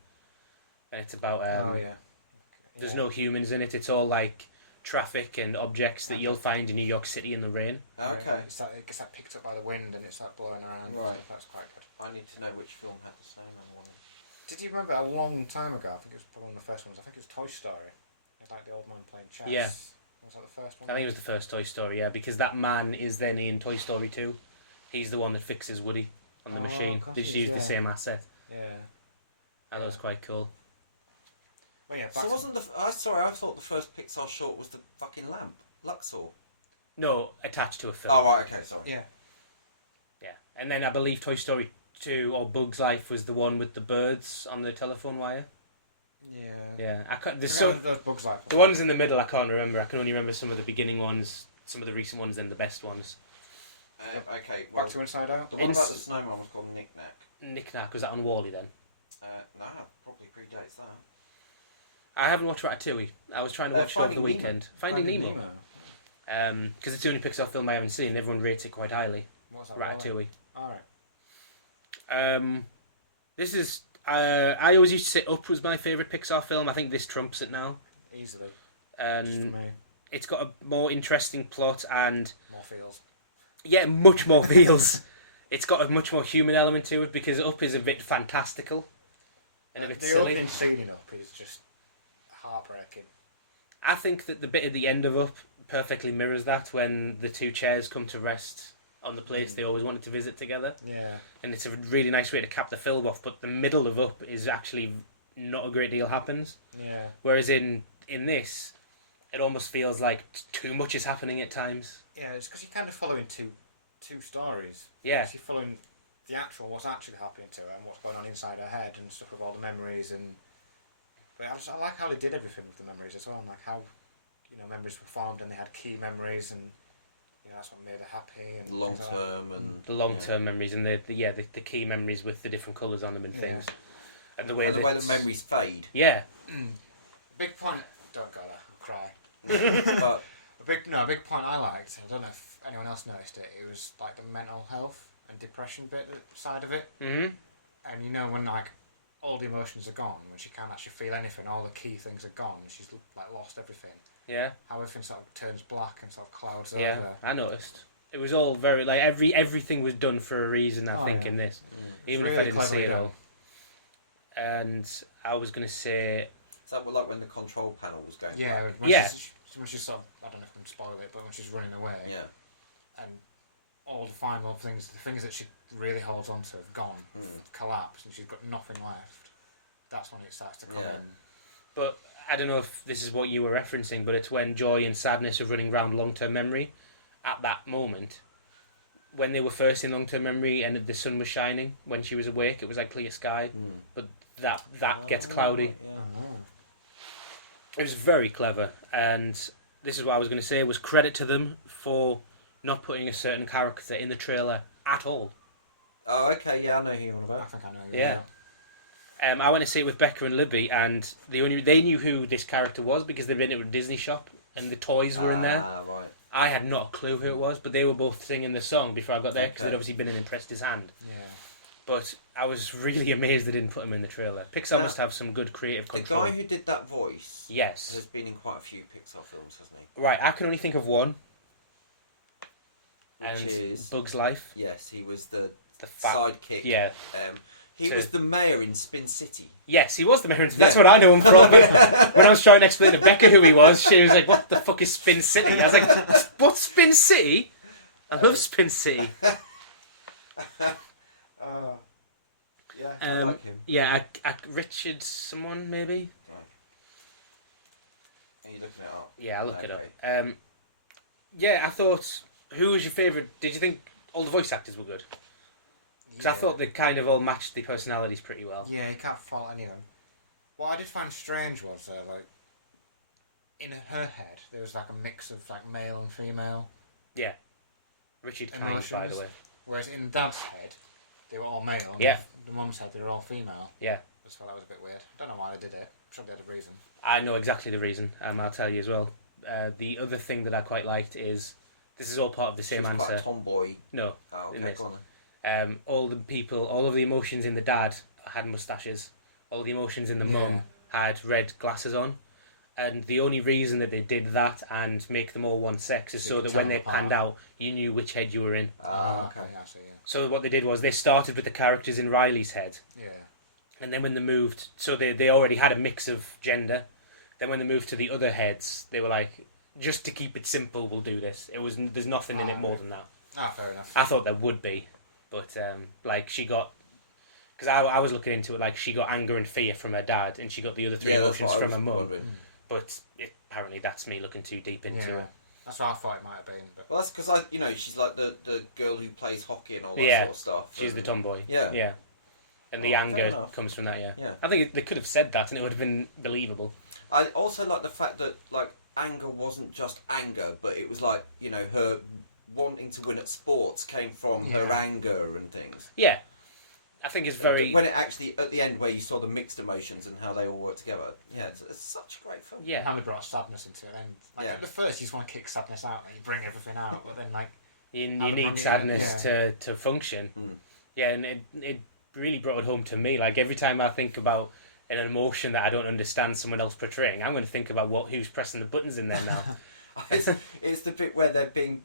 And it's about, Oh yeah. there's Yeah. no humans in it. It's all like traffic and objects that you'll find in New York City in the rain. Okay. It's like, it gets that picked up by the wind and it's like blowing around. Right. That's quite good. I need to know which film had the snowman one. Did you remember a long time ago? I think it was probably one of the first ones. I think it was Toy Story. It was like the old man playing chess. Yeah. Was that the first one? I think it was the first Toy Story, yeah, because that man is then in Toy Story 2. He's the one that fixes Woody on the Oh, machine. of course They just he is, use the yeah. same asset. Yeah. That was quite cool. Well, yeah. So wasn't the? Sorry, I thought the first Pixar short was the fucking lamp, Luxor. No, attached to a film. Oh right, okay, sorry. Yeah. Yeah. And then I believe Toy Story 2 or Bug's Life was the one with the birds on the telephone wire. Yeah. Yeah. I can't, there's Yeah, so, those Bugs Life. the ones in the middle I can't remember. I can only remember some of the beginning ones, some of the recent ones, and the best ones. Okay. Well, Back to Inside Out. the one about Ins- the snowman was called Knick Knack. Knick Knack, was that on Wally then? No, probably predates that. I haven't watched Ratatouille. I was trying to watch it over the Finding weekend. Finding Nemo. Because it's the only Pixar film I haven't seen. Everyone rates it quite highly. What's that? Ratatouille. Alright. This is... I always used to say Up was my favourite Pixar film. I think this trumps it now. Easily. And Just for me. it's got a more interesting plot and... More feels. Yeah, much more feels. It's got a much more human element to it because Up is a bit fantastical and a bit silly. The opening scene in Up is just heartbreaking. I think that the bit at the end of Up perfectly mirrors that when the two chairs come to rest on the place they always wanted to visit together. Yeah. And it's a really nice way to cap the film off, but the middle of Up is actually not a great deal happens. Yeah. Whereas in this, it almost feels like too much is happening at times. Yeah, it's because you're kind of following two stories. Yeah. You're following the actual, what's actually happening to her and what's going on inside her head and stuff with all the memories and... But I like how they did everything with the memories as well, and like how, memories were formed and they had key memories and, that's what made her happy and long things like term and The long-term memories and the key memories with the different colours on them and things. And the way and the that... way the memories fade. Yeah. Big point... Don't go there, I'll cry. But A big point I liked, I don't know if anyone else noticed it, it was like the mental health and depression side of it. Mm-hmm. And when like all the emotions are gone, when she can't actually feel anything, all the key things are gone, she's like lost everything. Yeah. How everything sort of turns black and sort of clouds Yeah, over. I noticed. It was all very like everything was done for a reason. I Oh, think yeah. in this, It's even if I really didn't see cleverly it done. all. And I was gonna say, is that like when the control panel was going? Yeah, black? when Yeah. when she's sort of, I don't know if I can spoil it, but when she's running away, Yeah. and all the final things, the things that she really holds on to have gone, collapsed, and she's got nothing left. That's when it starts to come Yeah. in. but I don't know if this is what you were referencing, but it's when joy and sadness are running around long-term memory. At that moment, when they were first in long-term memory and the sun was shining when she was awake, it was like clear sky. But that gets cloudy. It was very clever, and this is what I was going to say, was credit to them for not putting a certain character in the trailer at all. Oh, okay, yeah, I know who you're on I about. think I know. Yeah. I went to see it with Becca and Libby, and they knew who this character was because they'd been to a Disney shop, and the toys were in there. Ah, right. I had not a clue who it was, but they were both singing the song before I got there because Okay. they'd obviously been in and pressed his hand. Yeah. But I was really amazed they didn't put him in the trailer. Pixar Yeah. must have some good creative The control. guy who did that voice Yes. has been in quite a few Pixar films, hasn't he? Right, I can only think of one. Which And is... Bug's Life. Yes, he was the The fat... sidekick. Yeah. He To- was the mayor in Spin City. Yes, he was the mayor. That's what I know him from. But when I was trying to explain to Becca who he was, she was like, "What the fuck is Spin City?" I was like, "What's Spin City?" I love Spin City. Yeah, I like him. Yeah, Richard someone maybe. Are you looking it up? Yeah, I'll look it up. Okay. Yeah, I thought. Who was your favourite? Did you think all the voice actors were good? Because I thought they kind of all matched the personalities pretty well. Yeah, you can't fault any of them. What I did find strange was, like, in her head, there was like a mix of like male and female. Yeah. Richard Kind, Emotions. by the way. Whereas in Dad's head, they were all male. and Yeah. The Mum's head, they were all female. Yeah. I just thought that was a bit weird. Don't know why they did it. Probably had a reason. I know exactly the reason, I'll tell you as well. The other thing that I quite liked is this is all part of the same She's quite answer. a tomboy. No, Oh, okay, in this. go on then. All of the emotions in the dad had moustaches. All the emotions in the mum had red glasses on. And the only reason that they did that and make them all one sex is So so you could that when tell they them apart. panned out, you knew which head you were in. Okay. Yeah, I see, So what they did was they started with the characters in Riley's head. yeah. And then when they moved, so they already had a mix of gender. Then when they moved to the other heads, they were like, just to keep it simple, we'll do this. There's nothing in it more than that. Ah, fair enough. I thought there would be, but like she got, because I was looking into it, like she got anger and fear from her dad, and she got the other three Yeah, that's emotions what I from was her mum. wondering. But apparently that's me looking too deep into Yeah. it. That's what I thought it might have been. But Well, that's because she's like the girl who plays hockey and all that Yeah. sort of stuff. She's the and- tomboy. Yeah. Yeah. And the Oh, fair anger enough. comes from that. Yeah. Yeah. I think they could have said that, and it would have been believable. I also like the fact that like anger wasn't just anger, but it was like her wanting to win at sports came from her Yeah. anger and things. Yeah. I think it's very... When it actually, at the end, where you saw the mixed emotions and how they all work together. Yeah, it's such a great film. Yeah. How they brought sadness into it. And like at the first, you just want to kick sadness out and you bring everything out, but then like You need sadness to function. Mm. Yeah, and it really brought it home to me. Like, every time I think about an emotion that I don't understand someone else portraying, I'm going to think about who's pressing the buttons in there now. It's the bit where they're being...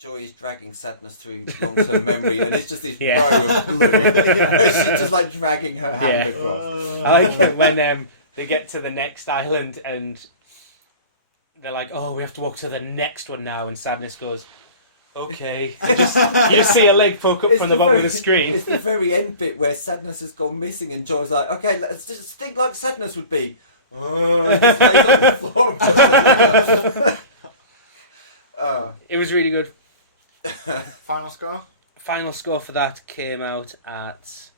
Joy is dragging sadness through long-term memory, and it's just this row of blue. She's just like dragging her hand across. I like it when they get to the next island and they're like, "Oh, we have to walk to the next one now," and sadness goes, "Okay." You just see a leg poke up from the bottom of the screen. It's the very end bit where sadness has gone missing, and Joy's like, "Okay, let's just think like sadness would be." Just lays on the floor. It was really good. Final score? Final score for that came out at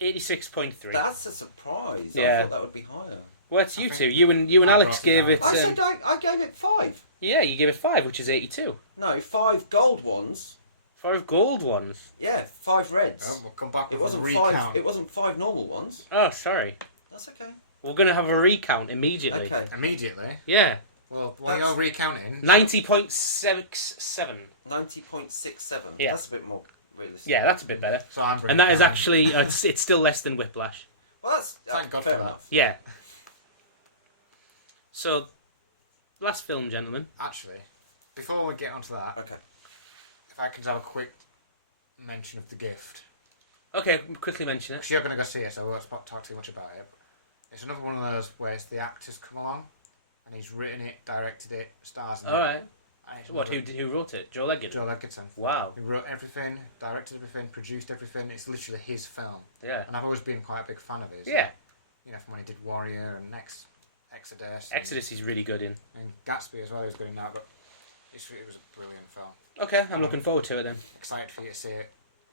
86.3. That's a surprise. Yeah. I thought that would be higher. Well, it's you two. You and Alex gave it. I said I gave it 5. Yeah, you gave it 5, which is 82. No, 5 gold ones. 5 gold ones. Yeah, 5 reds. Oh, we'll come back with It wasn't a recount. 5. It wasn't 5 normal ones. Oh, sorry. That's okay. We're gonna have a recount immediately. Okay. Immediately? Yeah. Well, while you're recounting... 90.67. 90.67. Yeah. That's a bit more realistic. Yeah, that's a bit better. So I'm And that is recounting. actually it's still less than Whiplash. Well, that's Thank God fair for that. enough. Yeah. So, last film, gentlemen. Actually, before we get onto that, Okay. if I can have a quick mention of The Gift. Okay, quickly mention it. Because you're going to go see it, so I won't talk too much about it. It's another one of those where it's the actors come along, and he's written it, directed it, stars in it. All right. And it's So what? Who wrote it? Joel Edgerton. Joel Edgerton. Wow. He wrote everything, directed everything, produced everything. It's literally his film. Yeah. And I've always been quite a big fan of his. Yeah. You know, from when he did Warrior and Exodus. Exodus is really good in. And Gatsby as well, he was good in that, but it was a brilliant film. Okay, I'm looking forward to it then. Excited for you to see it,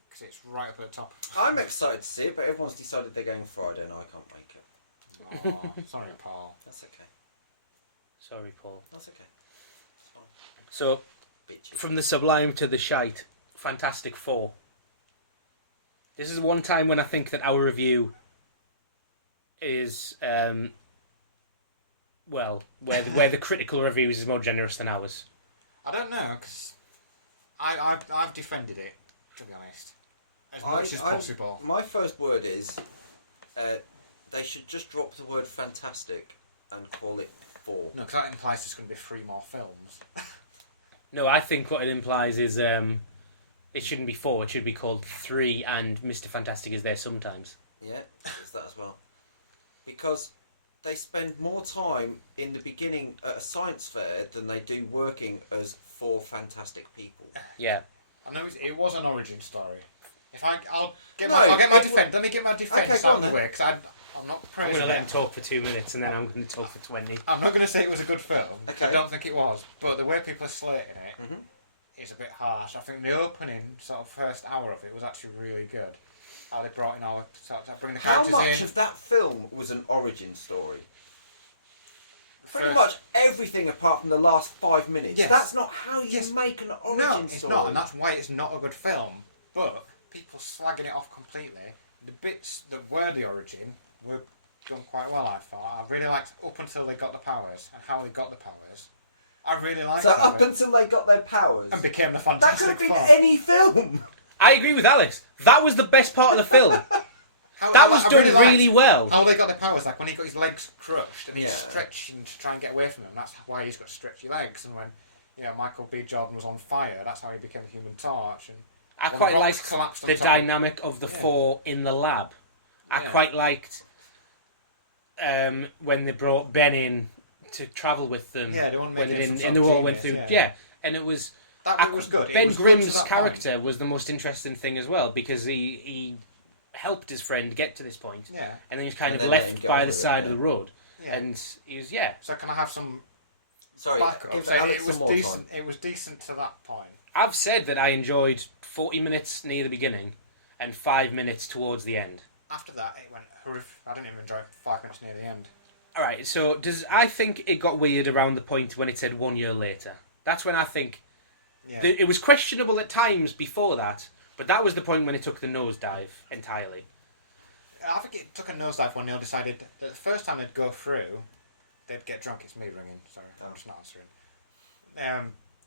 because it's right up at the top. I'm excited to see it, but everyone's decided they're going Friday and I can't make it. Oh, sorry, Paul. That's okay. Sorry, Paul. That's okay. It's fine. So, Bitchy. from the sublime to the shite, Fantastic Four. This is one time when I think that our review is, where the critical reviews is more generous than ours. I don't know, because I've defended it, to be honest, as much as possible. My first word is they should just drop the word fantastic and call it 4. No, because that implies there's going to be 3 more films. No, I think what it implies is it shouldn't be 4, it should be called 3 and Mr. Fantastic is there sometimes. Yeah, it's that as well. Because they spend more time in the beginning at a science fair than they do working as 4 fantastic people. Yeah. I know it was an origin story. I'll get No, my defense. Let me get my defense Okay, go out on of the then. way, because I'm not I'm praising going to let it. him talk for 2 minutes and then I'm going to talk for 20. I'm not going to say it was a good film. Okay. I don't think it was, but the way people are slating it Mhm. is a bit harsh. I think the opening sort of first hour of it was actually really good. How they brought in all bring the How characters much in. of that film was an origin story? Pretty First- much everything apart from the last 5 minutes. Yes. That's not how you Yes. make an origin No, story. it's not, and that's why it's not a good film. But people slagging it off completely. The bits that were the origin were done quite well, I thought. I really liked up until they got the powers and how they got the powers. I really liked So that up bit. until they got their powers, And became the that could Fantastic have been Four. any film. I agree with Alex. That was the best part of the film. That was done really well. How they got the powers, like when he got his legs crushed and he's Yeah. stretching to try and get away from them. That's why he's got stretchy legs. And when Michael B. Jordan was on fire, that's how he became the Human Torch. And I when quite rocks liked collapsed on the top. dynamic of the Yeah. 4 in the lab. I Yeah. quite liked when they brought Ben in to travel with them. Yeah, they weren't when making they him didn't, some and they sort of all went through. genius, Yeah, and it was. That bit was good. It Ben was good to Grimm's that character point. was the most interesting thing as well because he helped his friend get to this point, Yeah. and then he was kind And of then let him left go by with the it, side yeah. of the road, Yeah. and he was So can I have some Sorry, backup? give So Alex it was some more decent. time. It was decent to that point. I've said that I enjoyed 40 minutes near the beginning and 5 minutes towards the end. After that, it went horrific. I didn't even enjoy 5 minutes near the end. All right, so I think it got weird around the point when it said 1 year later. That's when I think Yeah. It was questionable at times before that, but that was the point when it took the nosedive entirely. I think it took a nosedive when Neil decided that the first time they'd go through, they'd get drunk. It's me ringing. Sorry, I'm just not answering.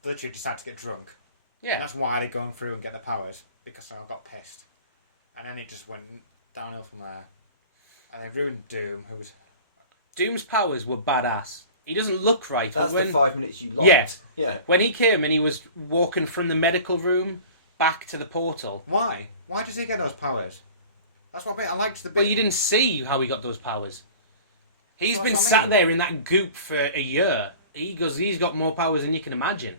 Literally decided to get drunk. Yeah. And that's why they're going through and get the powers, because I got pissed. And then it just went downhill from there. And they ruined Doom, who was... Doom's powers were badass. He doesn't look right, That's but when... the 5 minutes you liked. Yeah. Yeah. When he came and he was walking from the medical room back to the portal... Why? Why does he get those powers? That's what I mean. I liked the bit... Well, you didn't see how he got those powers. He's That's been what I sat mean. there in that goop for a year. He's got more powers than you can imagine.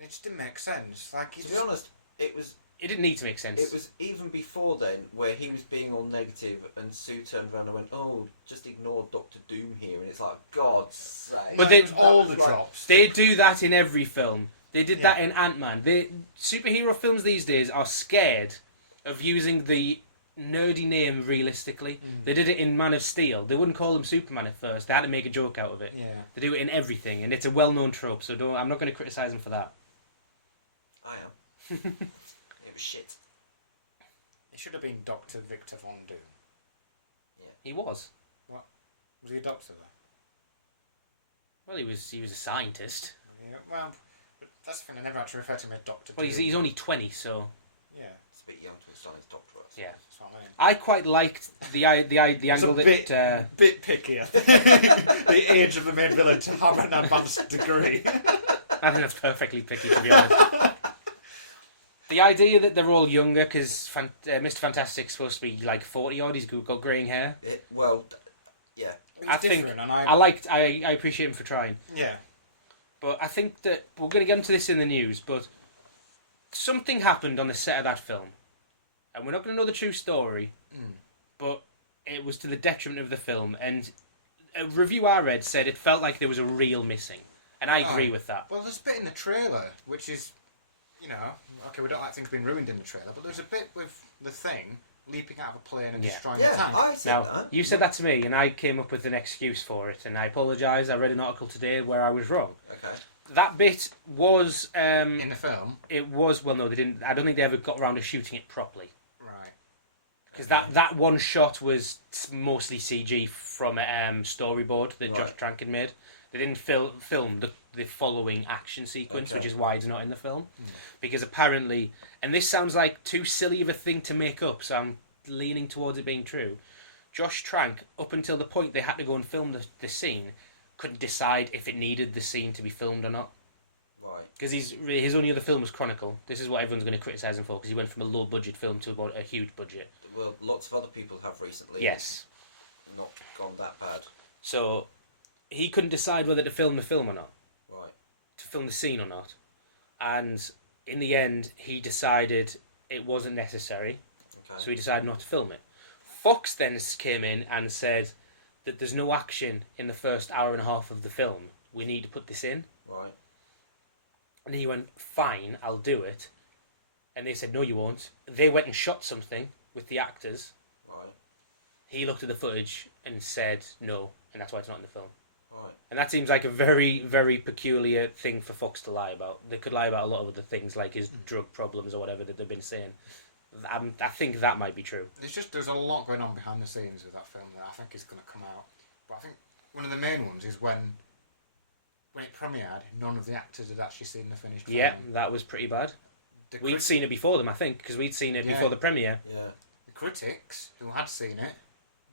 It just didn't make sense. Like, To be honest, it was It didn't need to make sense. even before then where he was being all negative and Sue turned around and went, "Oh, just ignore Doctor Doom here," and it's like, God's sake. But No, they- it was all the That was like- drops. They do that in every film. They did Yeah. that in Ant-Man. Superhero films these days are scared of using the nerdy name realistically. They did it in Man of Steel. They wouldn't call him Superman at first. They had to make a joke out of it. Yeah. They do it in everything, and it's a well-known trope. So I'm not going to criticise them for that. I am. It was shit. It should have been Dr. Victor Von Doom. He was. Was he a doctor, though? Well, he was a scientist. Yeah, well, but that's the thing. I never actually refer to him as Doctor Well, Doom. he's only 20, so Yeah, It's a bit young to have science doctorates. yeah. that's what I mean. I quite liked the angle It's a that. bit picky, I think. The age of the main villain to have an advanced degree. I think that's perfectly picky, to be honest. The idea that they're all younger, because Mr. Fantastic's supposed to be like 40 odd, he's got greying hair. Yeah. I It's think- different, and I appreciate him for trying. yeah. But I think that we're going to get into this in the news, but something happened on the set of that film. And we're not going to know the true story, but it was to the detriment of the film. And a review I read said it felt like there was a reel missing. And I agree with that. Well, there's a bit in the trailer, which is, you know, okay, we don't like things being ruined in the trailer, but there's a bit with the Thing leaping out of a plane and Yeah. destroying the Yeah, tank. I said Now, that. you said that to me, and I came up with an excuse for it, and I apologise. I read an article today where I was wrong. Okay. That bit was... In the film? it was... Well, no, they didn't... I don't think they ever got around to shooting it properly. Right. Because that one shot was mostly CG from a storyboard that Josh Right. Trank had made. They didn't film the following action sequence, Okay. which is why it's not in the film. Because apparently... And this sounds like too silly of a thing to make up, so I'm leaning towards it being true. Josh Trank, up until the point they had to go and film the scene, couldn't decide if it needed the scene to be filmed or not. Right. Because his only other film was Chronicle. This is what everyone's going to criticise him for, because he went from a low-budget film to about a huge budget. Well, lots of other people have recently. Yes. Not gone that bad. So, he couldn't decide whether to film the film or not. Right. To film the scene or not. And in the end, he decided it wasn't necessary, Okay. so he decided not to film it. Fox then came in and said that there's no action in the first hour and a half of the film. We need to put this in. Right. And he went, fine, I'll do it. And they said, no, you won't. They went and shot something with the actors. Right. He looked at the footage and said no, and that's why it's not in the film. Right. And that seems like a very, very peculiar thing for Fox to lie about. They could lie about a lot of other things, like his drug problems or whatever that they've been saying. I think that might be true. There's a lot going on behind the scenes with that film that I think is going to come out. But I think one of the main ones is when it premiered, none of the actors had actually seen the finished film. Yeah, that was pretty bad. The We'd crit- seen it before them, I think, because we'd seen it Yeah. before the premiere. Yeah. the critics who had seen it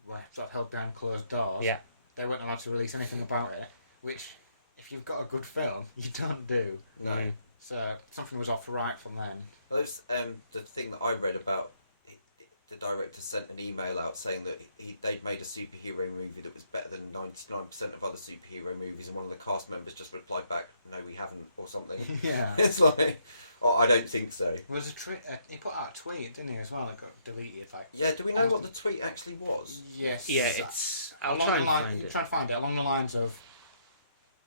were sort of held behind closed doors. Yeah. They weren't allowed to release anything about it, which, if you've got a good film, you don't do. No. Mm. So something was off right from then. Well, that's the thing that I read about. The director sent an email out saying that they'd made a superhero movie that was better than 99% of other superhero movies, and one of the cast members just replied back, "No, we haven't," or something. Yeah. It's like, oh, I don't think so. There was he put out a tweet, didn't he, as well, that got deleted. Like, Yeah, do we know what the tweet actually was? yes. Yeah, it's... I'll Along try the and line- find it. Try and find it along the lines of,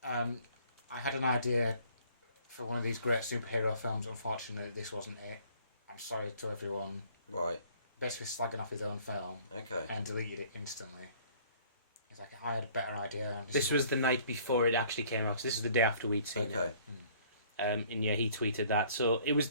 I had an idea for one of these great superhero films. Unfortunately, this wasn't it. I'm sorry to everyone. Right. Basically, slagging off his own film Okay. and deleted it instantly. He's like, I had a better idea. And This was the night before it actually came out, so this is the day after we'd seen Okay. it. And yeah, he tweeted that. So it was.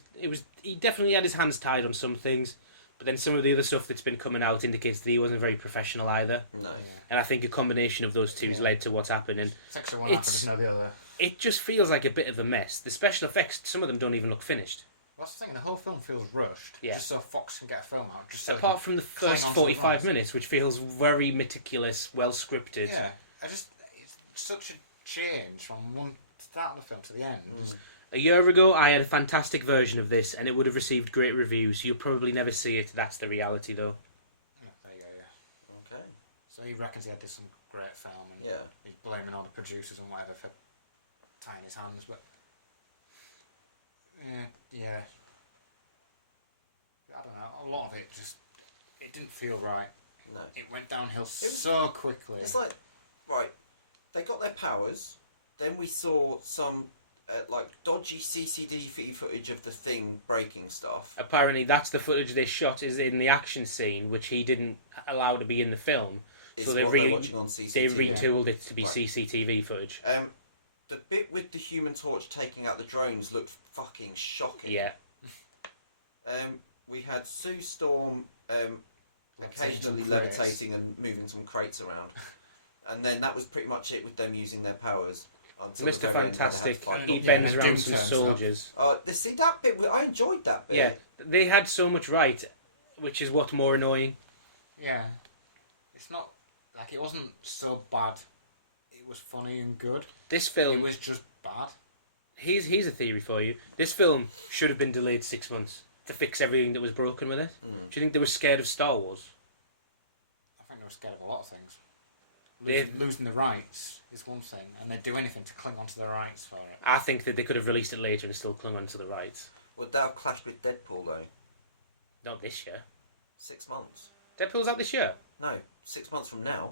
He definitely had his hands tied on some things, but then some of the other stuff that's been coming out indicates that he wasn't very professional either. No. And I think a combination of those two has led to what's happened. And It's actually one after the other. it just feels like a bit of a mess. The special effects, some of them don't even look finished. Well, that's the thing. The whole film feels rushed. Yeah. Just so Fox can get a film out. Just so Apart from the cling first on to 45 the minutes, which feels very meticulous, well scripted. Yeah, it's such a change from one start of the film to the end. A year ago, I had a fantastic version of this, and it would have received great reviews. You'll probably never see it. That's the reality, though. Yeah, there you go. Yeah. Okay. So he reckons he had this some great film, and Yeah. he's blaming all the producers and whatever for tying his hands, but yeah. I don't know. A lot of it it didn't feel right. No. It went downhill so quickly. It's like, right, they got their powers. Then we saw some like dodgy CCTV footage of the Thing breaking stuff. Apparently, that's the footage they shot is in the action scene, which he didn't allow to be in the film. Is So they what they're watching on CCTV. They retooled it to be Right. CCTV footage. The bit with the Human Torch taking out the drones looked fucking shocking. Yeah. We had Sue Storm occasionally Levitating some crates. levitating and moving some crates around, and then that was pretty much it with them using their powers. Until the Mr. very end when they had to Fantastic, fight he them. bends and around Doom some turns up. soldiers. See that bit? I enjoyed that bit. Yeah, they had so much right, which is what's more annoying. Yeah. It's not like it wasn't so bad. It was funny and good. This It film, was just bad. here's a theory for you. This film should have been delayed 6 months to fix everything that was broken with it. Do you think they were scared of Star Wars? I think they were scared of a lot of things. They- Losing the rights is one thing, and they'd do anything to cling onto the rights for it. I think that they could have released it later and still clung on to the rights. Would that have clashed with Deadpool though? Not this year. 6 months? Deadpool's out this year. No, 6 months from now.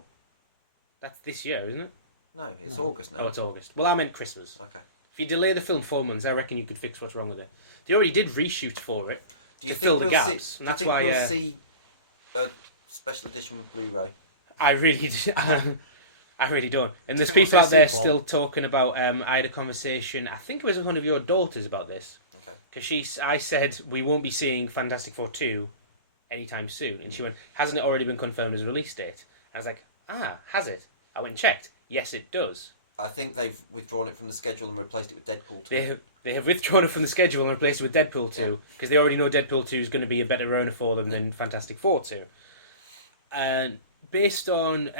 That's this year, isn't it? No, it's August now. Oh, it's August. Well, I meant Christmas. Okay. If you delay the film 4 months, I reckon you could fix what's wrong with it. They already did reshoot for it Do you to think fill the we'll gaps, see- and that's do you think why we'll see a special edition Blu-ray. I really, I really don't. And there's What's people that out there sequel? still talking about. I had a conversation. I think it was with one of your daughters about this, Okay. because I said we won't be seeing Fantastic Four 2 anytime soon, and she went, "Hasn't it already been confirmed as a release date?" I was like, has it? I went and checked. Yes, it does. I think they've withdrawn it from the schedule and replaced it with Deadpool 2. They have withdrawn it from the schedule and replaced it with Deadpool 2 because they already know Deadpool 2 is going to be a better earner for them than Fantastic Four 2. And based on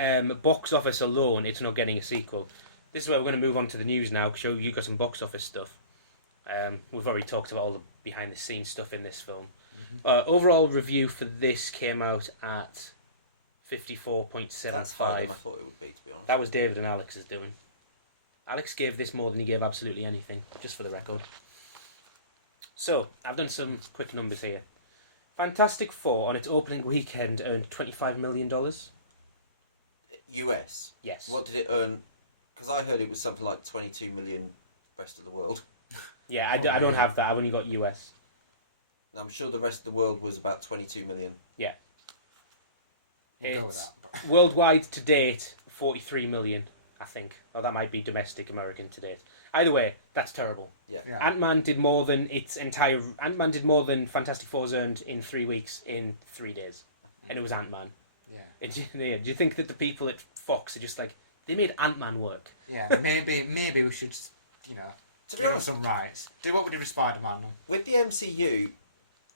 box office alone, it's not getting a sequel. This is where we're going to move on to the news now because you got some box office stuff. We've already talked about all the behind the scenes stuff in this film. Overall review for this came out at 54.75. That's higher than I thought it would be, to be honest. That was David and Alex's doing. Alex gave this more than he gave absolutely anything, just for the record. So, I've done some quick numbers here. Fantastic Four, on its opening weekend, earned $25 million. US. Yes. What did it earn? Because I heard it was something like 22 million rest of the world. Yeah, I don't have that. I've only got US. I'm sure the rest of the world was about 22 million. Yeah. We'll go with It's that. worldwide to date, 43 million, I think. Or that might be domestic American to date. Either way, that's terrible. Yeah. Yeah. Ant-Man did more than Ant-Man did more than Fantastic Four's earned in 3 weeks in 3 days. And it was Ant-Man. Yeah. And do you think that the people at Fox are just like, they made Ant-Man work? Yeah. Maybe we should, To be give them honest, some rights. Do what we did with Spider-Man. with the MCU,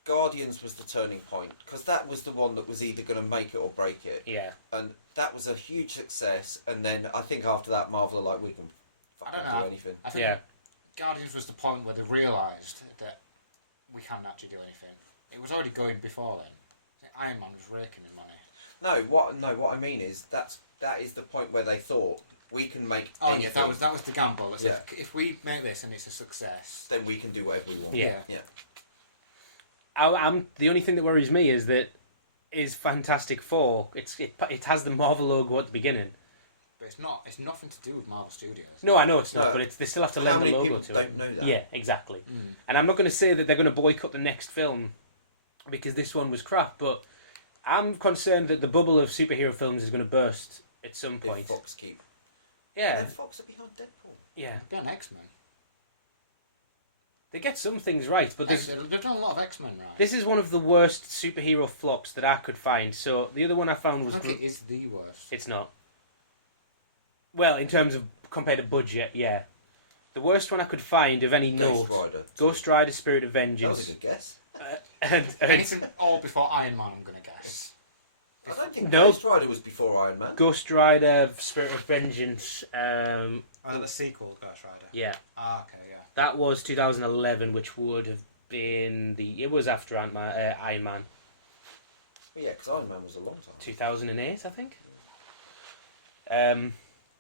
Guardians was the turning point because that was the one that was either going to make it or break it, Yeah. and that was a huge success. And then I think after that, Marvel are like, we can I fucking don't know. do anything. I think Yeah. Guardians was the point where they realised that we can't actually do anything. It was already going before then. Iron Man was raking in money. What I mean is that is the point where they thought we can make. Oh anything, yeah, that was the gamble. It's Yeah. like, if we make this and it's a success, Then we can do whatever we want. Yeah. Yeah. I'm the only thing that worries me is that Fantastic Four. It has the Marvel logo at the beginning. but it's nothing to do with Marvel Studios. No, I know it's not, No. but they still have to How lend the many logo people to it. don't know that? Yeah, exactly. Mm. And I'm not going to say that they're going to boycott the next film because this one was crap, but I'm concerned that the bubble of superhero films is going to burst at some If point. Fox keep. Yeah, And Fox are behind Deadpool. yeah. Get an X-Men. They get some things right, but They've done a lot of X-Men right. this is one of the worst superhero flops that I could find. So the other one I found was... I think it is the worst. It's not. Well, in terms of compared to budget, yeah. The worst one I could find of any note... Ghost Rider, Spirit of Vengeance. That was a good guess. And Anything all before Iron Man, I'm going to guess. I don't think No. Ghost Rider was before Iron Man. Ghost Rider, Spirit of Vengeance. Oh, the sequel, Ghost Rider. Yeah. Ah, okay, yeah. That was 2011, which would have been the... It was after Iron Man. Yeah, because Iron Man was a long time. 2008, I think.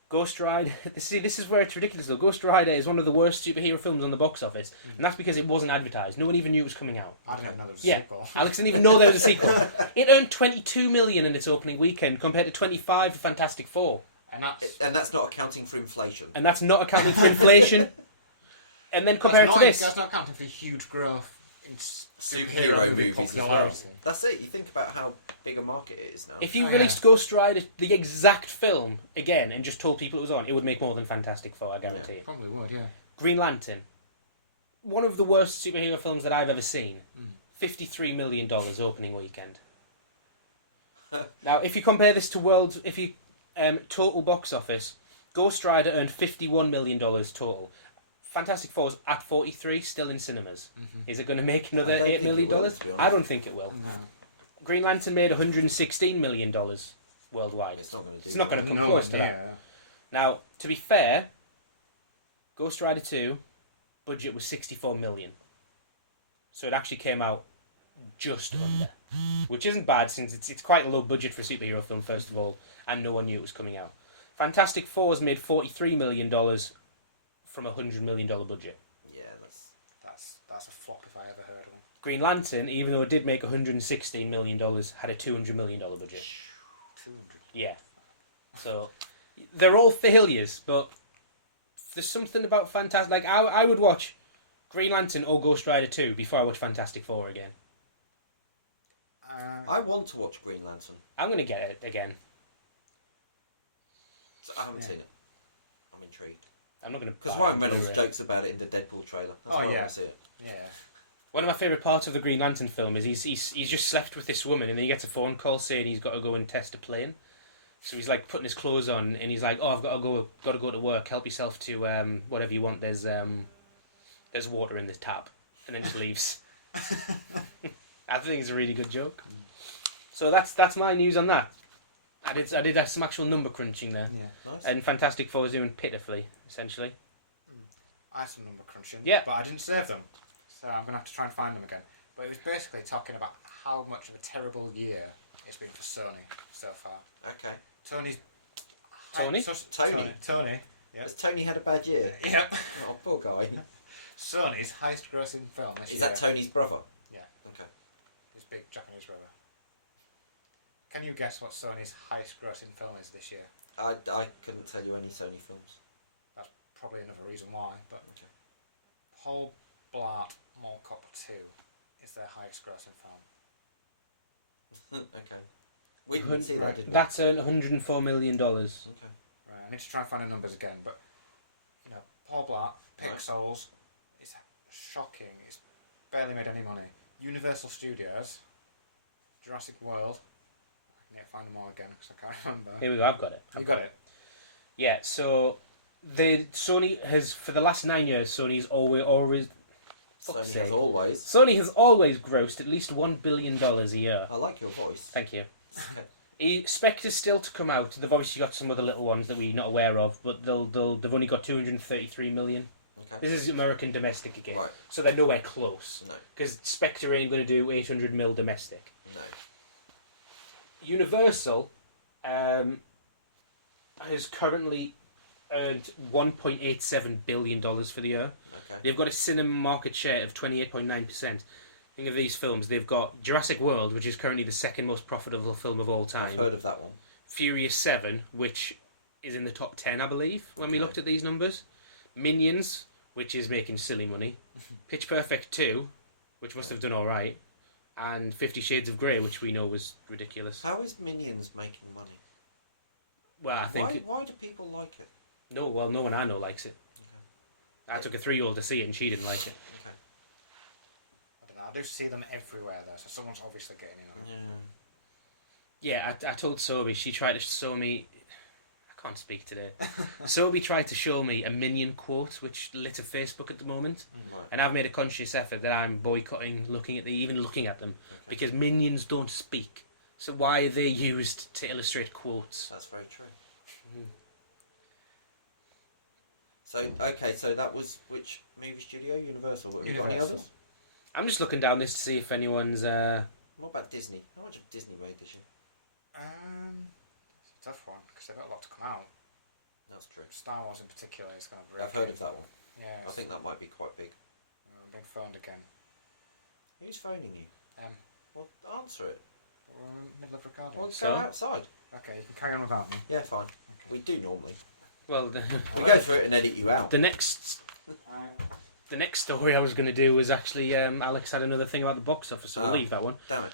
Ghost Rider... See, this is where it's ridiculous, though. Ghost Rider is one of the worst superhero films on the box office, and that's because it wasn't advertised. No one even knew it was coming out. I didn't even know there was a Yeah, sequel. Alex didn't even know there was a sequel. It earned 22 million in its opening weekend, compared to 25 for Fantastic Four. And that's not accounting for inflation. And that's not accounting for inflation. And then compare it to this. That's not accounting for huge growth in Superhero movie movies as popularity. well. That's it. You think about how big a market it is now. If you Oh, released Ghost Rider, the exact film, again, and just told people it was on, it would make more than Fantastic Four, I guarantee. Probably would, yeah. Green Lantern. One of the worst superhero films that I've ever seen. $53 million opening weekend. Now, if you compare this to total box office, Ghost Rider earned $51 million total. Fantastic Four's at 43, still in cinemas. Is it going to make another $8 million? I don't think it will. No. Green Lantern made $116 million worldwide. It's not going to come close to that. Now, to be fair, Ghost Rider 2 budget was $64 million. So it actually came out just under. Which isn't bad, since it's quite a low budget for a superhero film, first of all, and no one knew it was coming out. Fantastic Four's made $43 million from a $100 million budget. Yeah, that's a flop if I ever heard of one. Green Lantern, even though it did make $116 million, had a $200 million budget. 200. Yeah. So, they're all failures, but there's something about Fantastic... Like, I would watch Green Lantern or Ghost Rider 2 before I watch Fantastic Four again. I want to watch Green Lantern. I'm going to get it again. So I haven't seen it. I'm intrigued. I'm not going to... Because Ryan Reynolds jokes about it in the Deadpool trailer. That's why I want to see it. Yeah. One of my favourite parts of the Green Lantern film is he's just slept with this woman, and then he gets a phone call saying he's got to go and test a plane. So he's like putting his clothes on, and he's like, "Oh, I've got to go to work. Help yourself to whatever you want. There's water in this tap," and then just leaves. I think it's a really good joke. So that's my news on that. I did some actual number crunching there, Yeah. Nice. and Fantastic Four is doing pitifully, essentially. I had some number crunching. Yeah. But I didn't save them. So I'm going to have to try and find them again. But it was basically talking about how much of a terrible year it's been for Sony so far. Okay. Tony? Tony. Yep. Has Tony had a bad year? Yep. Oh, poor guy. Sony's highest grossing film this Is year. that Tony's brother? Yeah. Okay. His big Japanese brother. Can you guess what Sony's highest grossing film is this year? I couldn't tell you any Sony films. That's probably another reason why. But Okay. Paul Blart Mall Cop 2 is their highest grossing film. Okay. We didn't see that, did we? That's earned $104 million. Okay. Right, I need to try and find the numbers again, but Paul Blart, Pixels, it's shocking. It's barely made any money. Universal Studios, Jurassic World. I need to find them all again because I can't remember. Here we go. I've got it. You got it? Yeah. So, Sony has, for the last 9 years, Sony's always fuck's Sony has sake. always. Sony has always grossed at least $1 billion a year. I like your voice. Thank you. Okay. Spectre's still to come out. They've obviously got some other little ones that we're not aware of, but they've only got 233 million. Okay. This is American domestic again, Right. so they're nowhere close. No. Because Spectre ain't going to do 800 mil domestic. No. Universal has currently earned $1.87 billion for the year. Okay. They've got a cinema market share of 28.9%. Think of these films. They've got Jurassic World, which is currently the second most profitable film of all time. I've heard of that one. Furious 7, which is in the top 10, I believe, when we looked at these numbers. Minions, which is making silly money. Pitch Perfect 2, which must have done alright. And 50 Shades of Grey, which we know was ridiculous. How is Minions making money? Well, I think... Why do people like it? No one I know likes it. I took a 3-year-old to see it and she didn't like it. I do see them everywhere though, so someone's obviously getting in on it. Yeah, I told Sobi, she tried to show me... I can't speak today. Sobi tried to show me a Minion quote, which lit a Facebook at the moment. Right. And I've made a conscious effort that I'm boycotting even looking at them. Because Minions don't speak. So why are they used to illustrate quotes? That's very true. So, okay, so that was which movie studio? Universal. Have you got any Universal. others? I'm just looking down this to see if anyone's... What about Disney? How much of Disney made this year? It's a tough one because they've got a lot to come out. That's true. Star Wars in particular is going to break. I've heard of that one. Yeah, I think that might be quite big. I'm being phoned again. Who's phoning you? Well, answer it. We're in the middle of recording. Well, So? go outside. Okay, you can carry on without me. Yeah, fine. We do normally. Well, We go for it and edit you out. the next story I was going to do was actually Alex had another thing about the box office, so we'll leave that one. Damn it.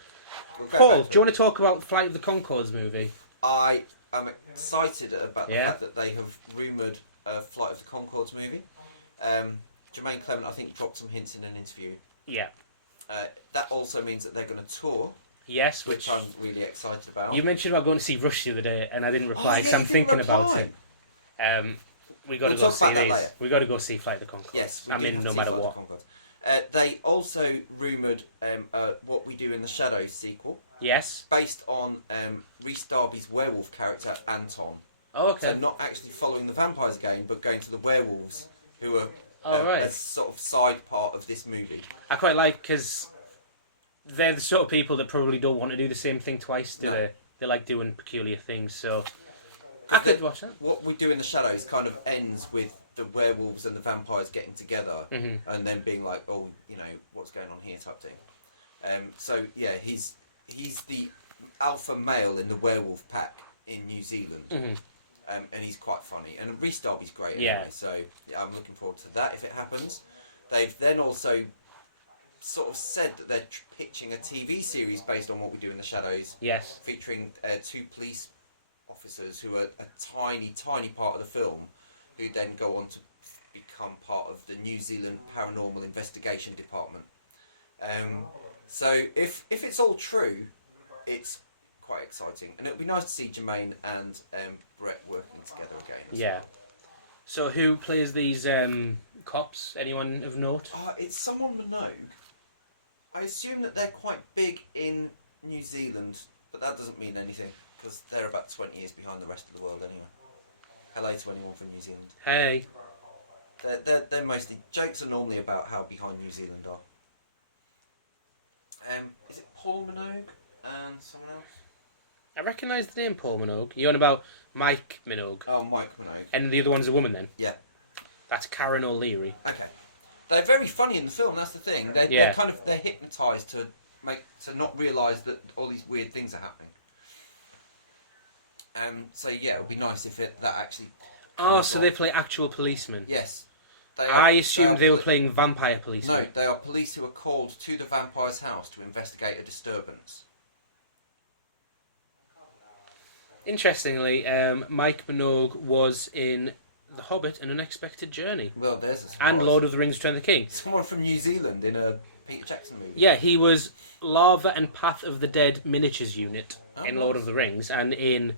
We'll go Paul, back do you want to talk about Flight of the Conchords movie? I am excited about the Yeah. fact that they have rumoured a Flight of the Conchords movie. Jermaine Clement, I think, dropped some hints in an interview. Yeah. That also means that they're going to tour, Yes, which which I'm really excited about. you mentioned about going to see Rush the other day, and I didn't reply Oh, because yeah, I'm you didn't thinking about reply. it. We got to We'll go talk see about that these. later. We got to go see Flight of the Conchords. Yes, we I'm do in have no to matter see what. Flight of the Conchords. They also rumoured What We Do in the Shadows sequel, Yes. based on Rhys Darby's werewolf character, Anton. Oh, okay. So not actually following the vampires again, but going to the werewolves, who are Oh, right. a sort of side part of this movie. I quite like because they're the sort of people that probably don't want to do the same thing twice, do No. they? They like doing peculiar things, so I could watch that. What We Do in the Shadows kind of ends with the werewolves and the vampires getting together Mhm. and then being like, oh, you know, what's going on here type thing. So yeah, he's the alpha male in the werewolf pack in New Zealand. Mhm. And he's quite funny. And Rhys Darby's great Yeah. anyway, so yeah, I'm looking forward to that if it happens. They've then also sort of said that they're pitching a TV series based on What We Do in the Shadows, Yes. featuring two police officers who are a tiny, tiny part of the film, who then go on to become part of the New Zealand Paranormal Investigation Department. So if it's all true, it's quite exciting, and it'll be nice to see Jermaine and Brett working together again. Yeah. So who plays these cops? Anyone of note? It's someone Minogue. I assume that they're quite big in New Zealand, but that doesn't mean anything because they're about 20 years behind the rest of the world anyway. Hello to anyone from New Zealand. Hey. They're mostly jokes are normally about how behind New Zealand are. Is it Paul Minogue and someone else? I recognise the name Paul Minogue. You're on about Mike Minogue. Oh, Mike Minogue. And the other one's a woman then? Yeah. That's Karen O'Leary. Okay. They're very funny in the film. That's the thing. They're hypnotised to not realise that all these weird things are happening. So yeah, it would be nice if that actually. Oh, so they play actual policemen. Yes. I assumed they were playing vampire policemen. No, they are police who are called to the vampire's house to investigate a disturbance. Interestingly, Mike Minogue was in The Hobbit: An Unexpected Journey Well, there's a surprise. and Lord of the Rings: Return of the King. Someone from New Zealand in a Peter Jackson movie. Yeah, he was Lava and Path of the Dead miniatures unit Oh, in nice. Lord of the Rings, and in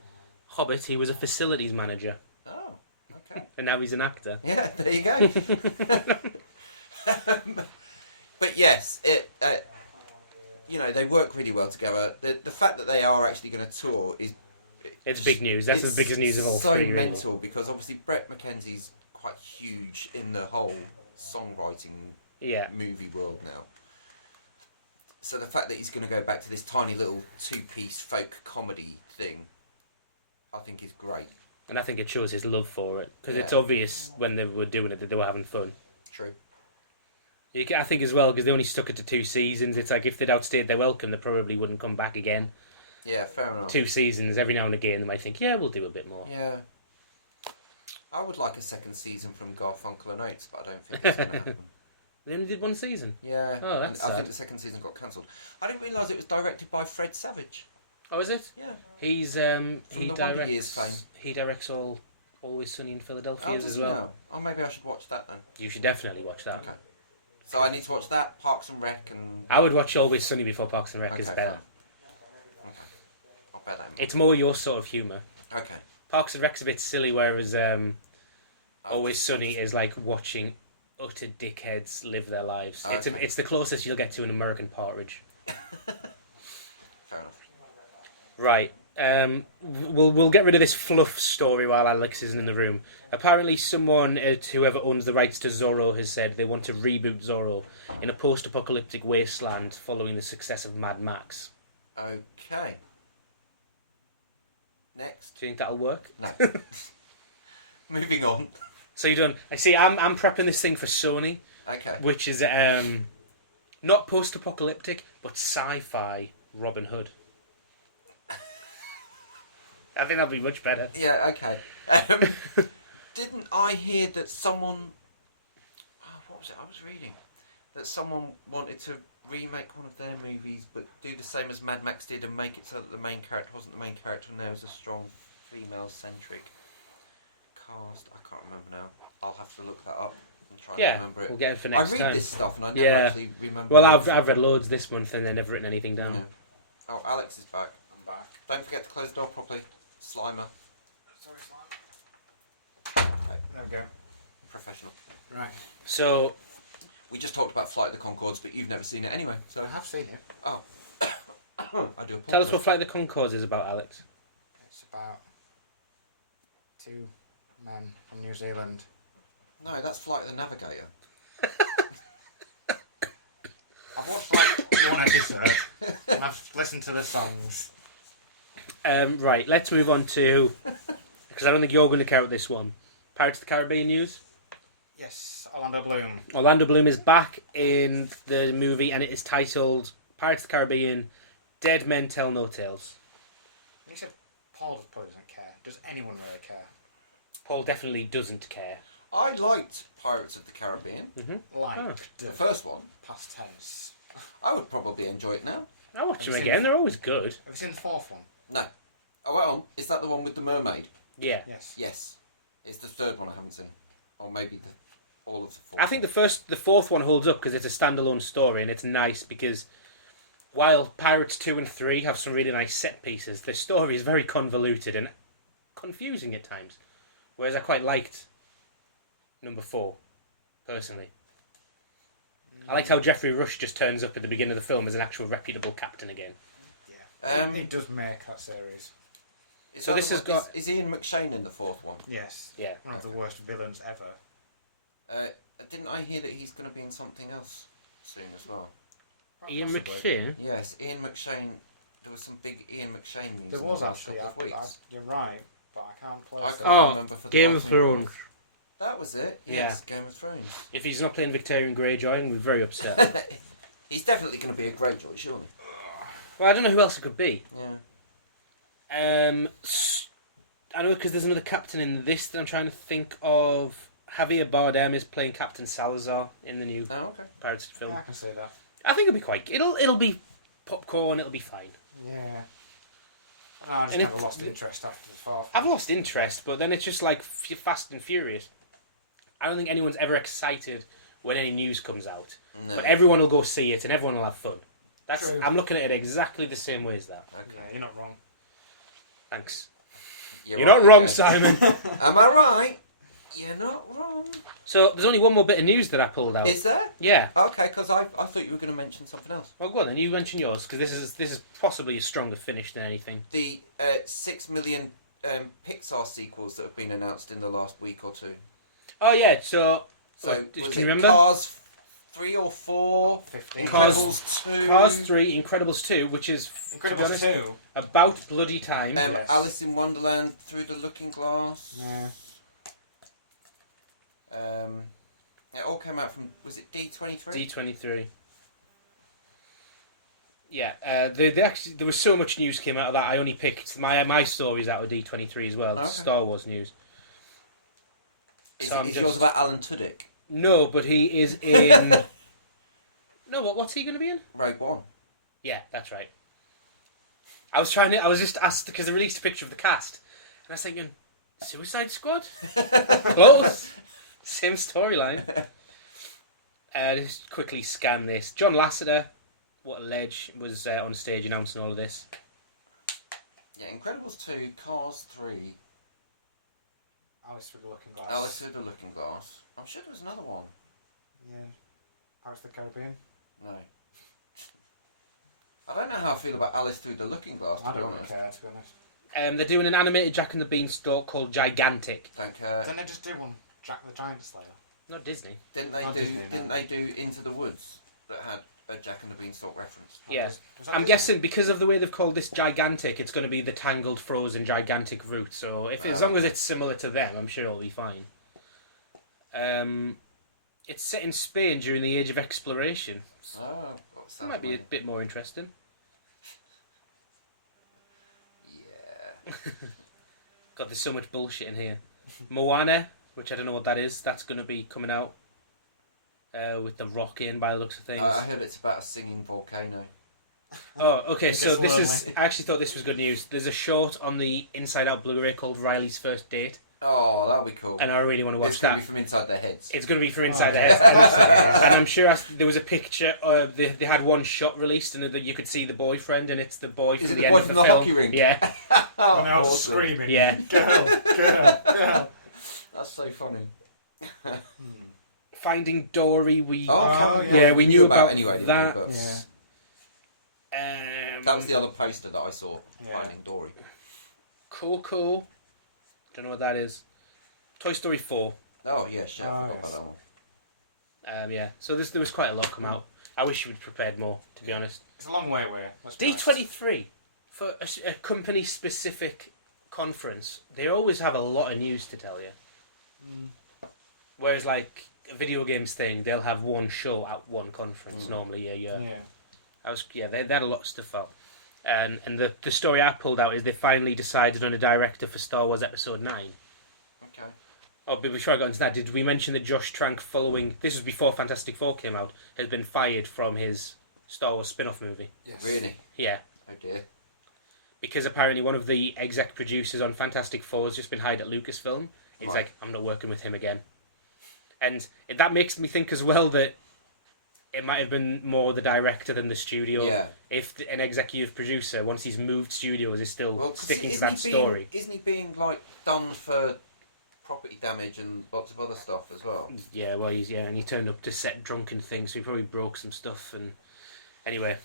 Hobbit he was a facilities manager, Oh, okay. and now he's an actor. Yeah, there you go. But yes, they work really well together. The fact that they are actually going to tour is. It's big news. That's the it's biggest news of all so three, really. mental because obviously Brett McKenzie's quite huge in the whole songwriting Yeah. movie world now. So the fact that he's going to go back to this tiny little two-piece folk comedy thing, I think is great. And I think it shows his love for it, because it's Yeah. obvious when they were doing it that they were having fun. True. I think as well, because they only stuck it to 2 seasons, it's like if they'd outstayed their welcome, they probably wouldn't come back again. Yeah, fair enough. 2 seasons, every now and again they might think, yeah, we'll do a bit more. Yeah. I would like a second season from Garfunkel and Oates, but I don't think it's going to happen. They only did 1 season. Yeah. Oh, that's I sad. think the second season got cancelled. I didn't realise it was directed by Fred Savage. Oh, is it? Yeah. He's the Wonder Years fame. he directs Always Sunny in Philadelphia does as he well. now? Oh, maybe I should watch that then. You should definitely watch that. Okay. So I need to watch that, Parks and Rec, and... I would watch Always Sunny before Parks and Rec. Is better. Fine. Okay. I'll bear that in mind. It's more your sort of humour. Okay. Parks and Rec's a bit silly, whereas Always Sunny is like watching utter dickheads live their lives. Okay. It's the closest you'll get to an American Partridge. Fair enough. Right. We'll get rid of this fluff story while Alex isn't in the room. Apparently, someone, whoever owns the rights to Zorro, has said they want to reboot Zorro in a post-apocalyptic wasteland following the success of Mad Max. Okay. Next. Do you think that'll work? No. Moving on. So you're done. I see. I'm prepping this thing for Sony, Okay. which is not post-apocalyptic but sci-fi Robin Hood. I think that'll be much better. Yeah, okay. Didn't I hear that someone... Oh, what was it I was reading? That someone wanted to remake one of their movies but do the same as Mad Max did and make it so that the main character wasn't the main character and there was a strong female-centric cast. I can't remember now. I'll have to look that up and try and remember it. We'll get it for next I read time. this stuff and I don't Yeah. actually remember. Well, I've read loads this month and then never written anything down. Yeah. Oh, Alex is back. I'm back. Don't forget to close the door properly. Slimer. Sorry, Slime. There we go. Professional. Right. So, We just talked about Flight of the Conchords, but you've never seen it anyway. So I have seen it. Oh. I do apologise. tell us what Flight of the Conchords is about, Alex. It's about two men from New Zealand. No, that's Flight of the Navigator. I've watched like one episode and I've listened to the songs. Right, let's move on to... Because I don't think you're going to care about this one. Pirates of the Caribbean news. Yes, Orlando Bloom. Orlando Bloom is back in the movie and it is titled Pirates of the Caribbean, Dead Men Tell No Tales. When you said Paul probably doesn't care, does anyone really care? Paul definitely doesn't care. I liked Pirates of the Caribbean. Like Oh. The first one. past tense. I would probably enjoy it now. I'll watch them Have you again, seen- they're always good. Have you seen the fourth one? No. Oh, well, is that the one with the mermaid? Yeah. Yes. Yes. It's the third one I haven't seen. Or maybe all of the fourth. I think the fourth one holds up because it's a standalone story and it's nice because while Pirates 2 and 3 have some really nice set pieces, the story is very convoluted and confusing at times. Whereas I quite liked number 4, personally. I liked how Geoffrey Rush just turns up at the beginning of the film as an actual reputable captain again. Yeah. It does make that series. Is So that this the has one- got- Is Ian McShane in the fourth one? Yes. Yeah. One of the worst villains ever. Didn't I hear that he's going to be in something else soon as well? Ian Possibly. McShane? Yes, Ian McShane. There was some big Ian McShane news. There in was the last actually. couple of weeks. You're right, but I can't I place it. can't Oh, remember for the Game life of me. Thrones. That was it. Yeah. Yes, Game of Thrones. If he's not playing Victorian Greyjoy, we're very upset. He's definitely going to be a Greyjoy, surely. Well, I don't know who else it could be. Yeah. I know because there's another captain in this that I'm trying to think of. Javier Bardem is playing Captain Salazar in the new Oh, okay. Pirates film. Yeah, I can see that. I think it'll be quite. It'll be popcorn. It'll be fine. Yeah. No, I just And kind of it- lost interest after the fourth. I've lost interest, but then it's just like Fast and Furious. I don't think anyone's ever excited when any news comes out, No. but everyone will go see it and everyone will have fun. That's True. I'm looking at it exactly the same way as that. Yeah, you're not wrong. Thanks. You're You're right, not wrong, yeah. Simon. Am I right? You're not wrong. So there's only one more bit of news that I pulled out. Is there? Yeah. Okay, because I thought you were going to mention something else. Well, go on then. You mention yours because this is possibly a stronger finish than anything. The 6 million Pixar sequels that have been announced in the last week or two. Oh yeah. So, So what, was can it you remember? Cars 3 or 4? 15. Cars- Incredibles 2. Cars 3, Incredibles 2, which is to be Incredibles honest 2. about bloody time. Yes. Alice in Wonderland, Through the Looking Glass. Yeah. It all came out from, was it D23? D23. Yeah, they actually there was so much news came out of that. I only picked my stories out of D23 as well. Okay. Star Wars news. Is, So I'm is yours just about Alan Tudyk? no, but he is in. No, what's he going to be in? Rogue One. Yeah, that's right. I was just asked because they released a picture of the cast, and I was thinking, Suicide Squad? Close. Same storyline. Just quickly scan this. John Lasseter, what a ledge, was on stage announcing all of this. Yeah, Incredibles 2, Cars 3, Alice Through the Looking Glass. Alice Through the Looking Glass. I'm sure there was another one. Yeah. Pirates of the Caribbean. No. I don't know how I feel about Alice Through the Looking Glass, to I be don't really honest. care, to be honest. They're doing an animated Jack and the Beanstalk called Gigantic. Don't care. Didn't they just do one, Jack the Giant Slayer? Not Disney. Didn't they Not do? Disney, no. Didn't they do Into the Woods that had a Jack and the Beanstalk reference? Yeah. Was that I'm Disney? guessing because of the way they've called this Gigantic, it's going to be the Tangled, Frozen, Gigantic route. So as long as it's similar to them, I'm sure it'll be fine. It's set in Spain during the Age of Exploration. Oh, what's That that? might be a bit more interesting. Yeah. God, there's so much bullshit in here. Moana, which I don't know what that is, that's going to be coming out with The Rock in by the looks of things. I heard it's about a singing volcano. Oh, okay, It's so this lonely. is... I actually thought this was good news. There's a short on the Inside Out Blu-ray called Riley's First Date, Oh, that'll be cool. and I really want to watch It's gonna that. be from inside their heads. It's going to be from inside the Okay. head, and I'm sure there was a picture. They had one shot released, and you could see the boyfriend, and it's the boy Is from it the the end boy of the from the film. hockey rink? Yeah, Oh, And now it's awesome. screaming. yeah. Girl, girl, girl. That's so funny. Finding Dory, we Oh, yeah, we knew about anyway, didn't that. we? But Yeah. that was the other poster that I saw. Yeah. Finding Dory. Coco. Don't know what that is. Toy Story 4. Oh yeah, shit. I Oh, forgot yes. about that one. Yeah. So there was quite a lot come out. I wish you would prepared more, to be honest. It's a long way away. Let's be honest. D23 for a company specific conference. They always have a lot of news to tell you. Whereas like a video games thing, they'll have one show at one conference normally a year. Yeah. They had a lot of stuff out. And the story I pulled out is they finally decided on a director for Star Wars Episode 9. Okay. Oh, but before I got into that, did we mention that Josh Trank, following... This was before Fantastic Four came out, has been fired from his Star Wars spin-off movie? Yes. Really? Yeah. Oh dear. Because apparently one of the exec producers on Fantastic Four has just been hired at Lucasfilm. He's Right. like, I'm not working with him again. And that makes me think as well that it might have been more the director than the studio. Yeah. If an executive producer, once he's moved studios, is still Well, 'cause sticking to isn't that he being- story. Isn't he being like done for property damage and lots of other stuff as well? Yeah, well, and he turned up to set drunk and things, so he probably broke some stuff. And anyway,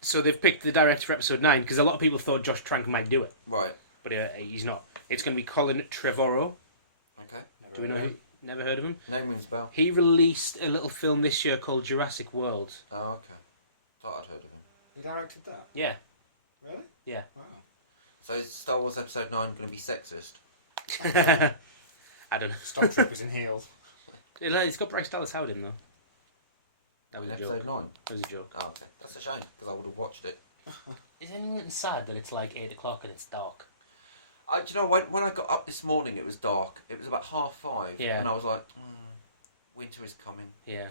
so they've picked the director for Episode 9 because a lot of people thought Josh Trank might do it, Right. but he's not. It's going to be Colin Trevorrow. Okay. Do we know who? Never heard of him. Name rings a bell. He released a little film this year called Jurassic World. Oh, okay. Thought I'd heard of him. You directed that? Yeah. Really? Yeah. Wow. So is Star Wars Episode 9 going to be sexist? I don't know. Stormtroopers in heels. It's got Bryce Dallas Howard in though. That was a Episode joke. 9? That was a joke. Oh, okay. That's a shame, because I would have watched it. Isn't it sad that it's like 8 o'clock and it's dark? Do you know, when I got up this morning, it was dark. It was about 5:30. Yeah. And I was like, winter is coming. Yeah.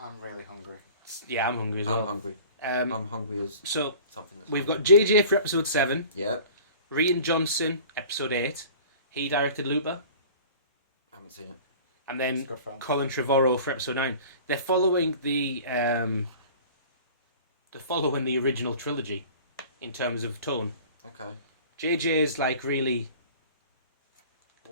I'm really hungry. Yeah, I'm hungry as I'm well. hungry. Um, I'm hungry as so something that's... we've got JJ for Episode 7. Yeah. Rian Johnson, Episode 8. He directed Looper. Haven't seen it. And It's then a good film. Colin Trevorrow for Episode 9. They're following the original trilogy in terms of tone. Okay. JJ is like really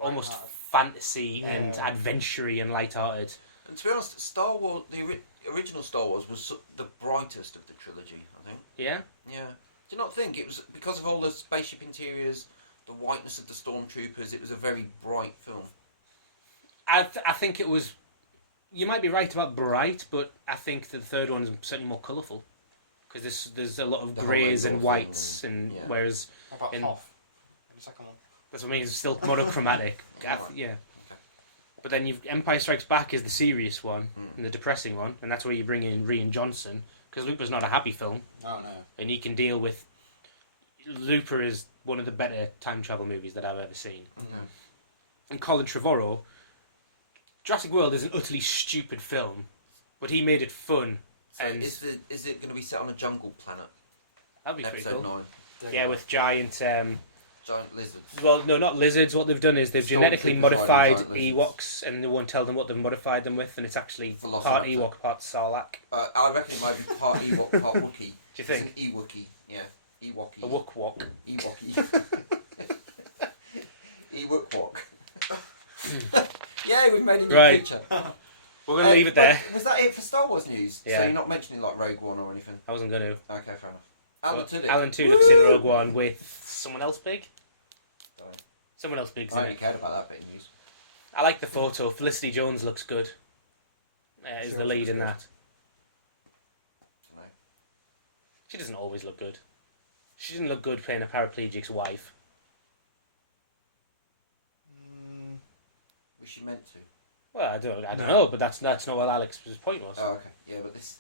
almost Light-hearted. fantasy and Yeah. adventure-y and light-hearted. And to be honest, Star Wars, the original Star Wars was the brightest of the trilogy, I think. Yeah? Yeah. Do you not think it was because of all the spaceship interiors, the whiteness of the stormtroopers? It was a very bright film. I think it was... You might be right about bright, but I think the third one is certainly more colourful. Because there's a lot of The whole greys and overall whites, thing, and yeah. whereas... What about In- Hoth? In the second one. That's what I mean, it's still monochromatic. Yeah. Okay. But then you've Empire Strikes Back is the serious one, Mm. and the depressing one, and that's where you bring in Rian Johnson, because Looper's not a happy film, Oh no. and he can deal with... Looper is one of the better time travel movies that I've ever seen. Okay. And Colin Trevorrow, Jurassic World is an utterly stupid film, but he made it fun. So And- is it going to be set on a jungle planet? That'd be pretty Episode cool. 9. Yeah, with giant Giant lizards. Well, no, not lizards. What they've done is they've genetically Stormtroopers modified riding giant Ewoks, and they won't tell them what they've modified them with, and it's actually part Velociraptor. Ewok, part Sarlacc. I reckon it might be part Ewok, part Wookiee. Do you think? It's an Ewokie, yeah. Ewokie. A Wok. Ewokie. Ewok. Yeah, we've made a new Right. picture. We're going to leave it there. Was that it for Star Wars news? Yeah. So you're not mentioning like Rogue One or anything? I wasn't going to. Okay, fair enough. Alan Tudyk. Alan Tudyk's in Rogue One with someone else big. Sorry. Someone else big's I in only it. cared about that bit of news. I like the photo. Felicity Jones looks good. Is She the always lead looks in good. that. Dunno. She doesn't always look good. She didn't look good playing a paraplegic's wife. Was she meant to? Well, I don't know, but that's not what Alex's point was. Oh, okay. Yeah, but this,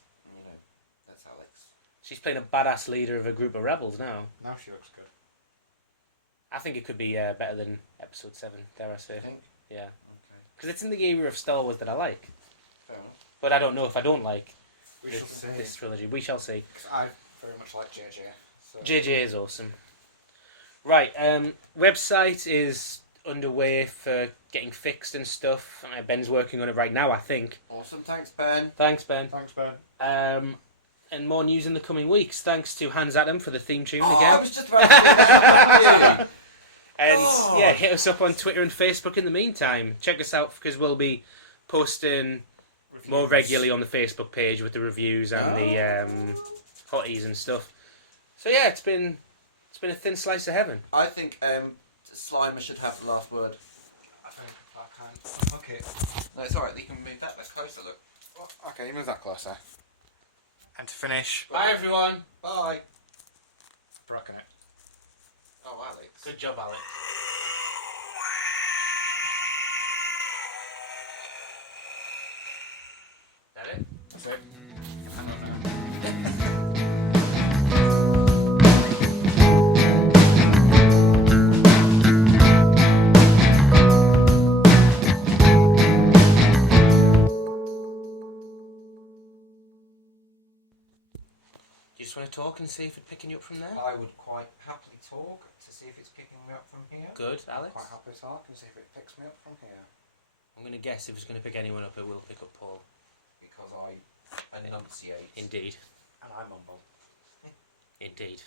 that's Alex. She's playing a badass leader of a group of rebels now. Now she looks good. I think it could be better than Episode 7, dare I say. I think. Yeah. Okay. Because it's in the era of Star Wars that I like. Fair enough. But I don't know if I don't like We this, shall see. this trilogy. We shall see. 'Cause I very much like JJ. So. JJ is awesome. Right, website is underway for getting fixed and stuff. Ben's working on it right now, I think. Awesome. Thanks, Ben. Thanks, Ben. Thanks, Ben. And more news in the coming weeks. Thanks to Hans Adam for the theme tune Oh, I again. was just about to say that. And Oh. yeah, hit us up on Twitter and Facebook in the meantime. Check us out because we'll be posting more regularly on the Facebook page with the reviews and the hotties and stuff. So yeah, it's been a thin slice of heaven. I think Slimer should have the last word. I think I can. Okay. No, it's alright. You can move that closer. Look. Okay, move that closer. And to finish, Bye everyone. Bye. broken it. Oh, Alex. Good job, Alex. That it? That's it. Hang on now. You just want to talk and see if it's picking you up from there? I would quite happily talk to see if it's picking me up from here. Good, Alex. Quite happy to talk and see if it picks me up from here. I'm going to guess if it's going to pick anyone up, it will pick up Paul. Because I enunciate. Indeed. And I mumble. Indeed.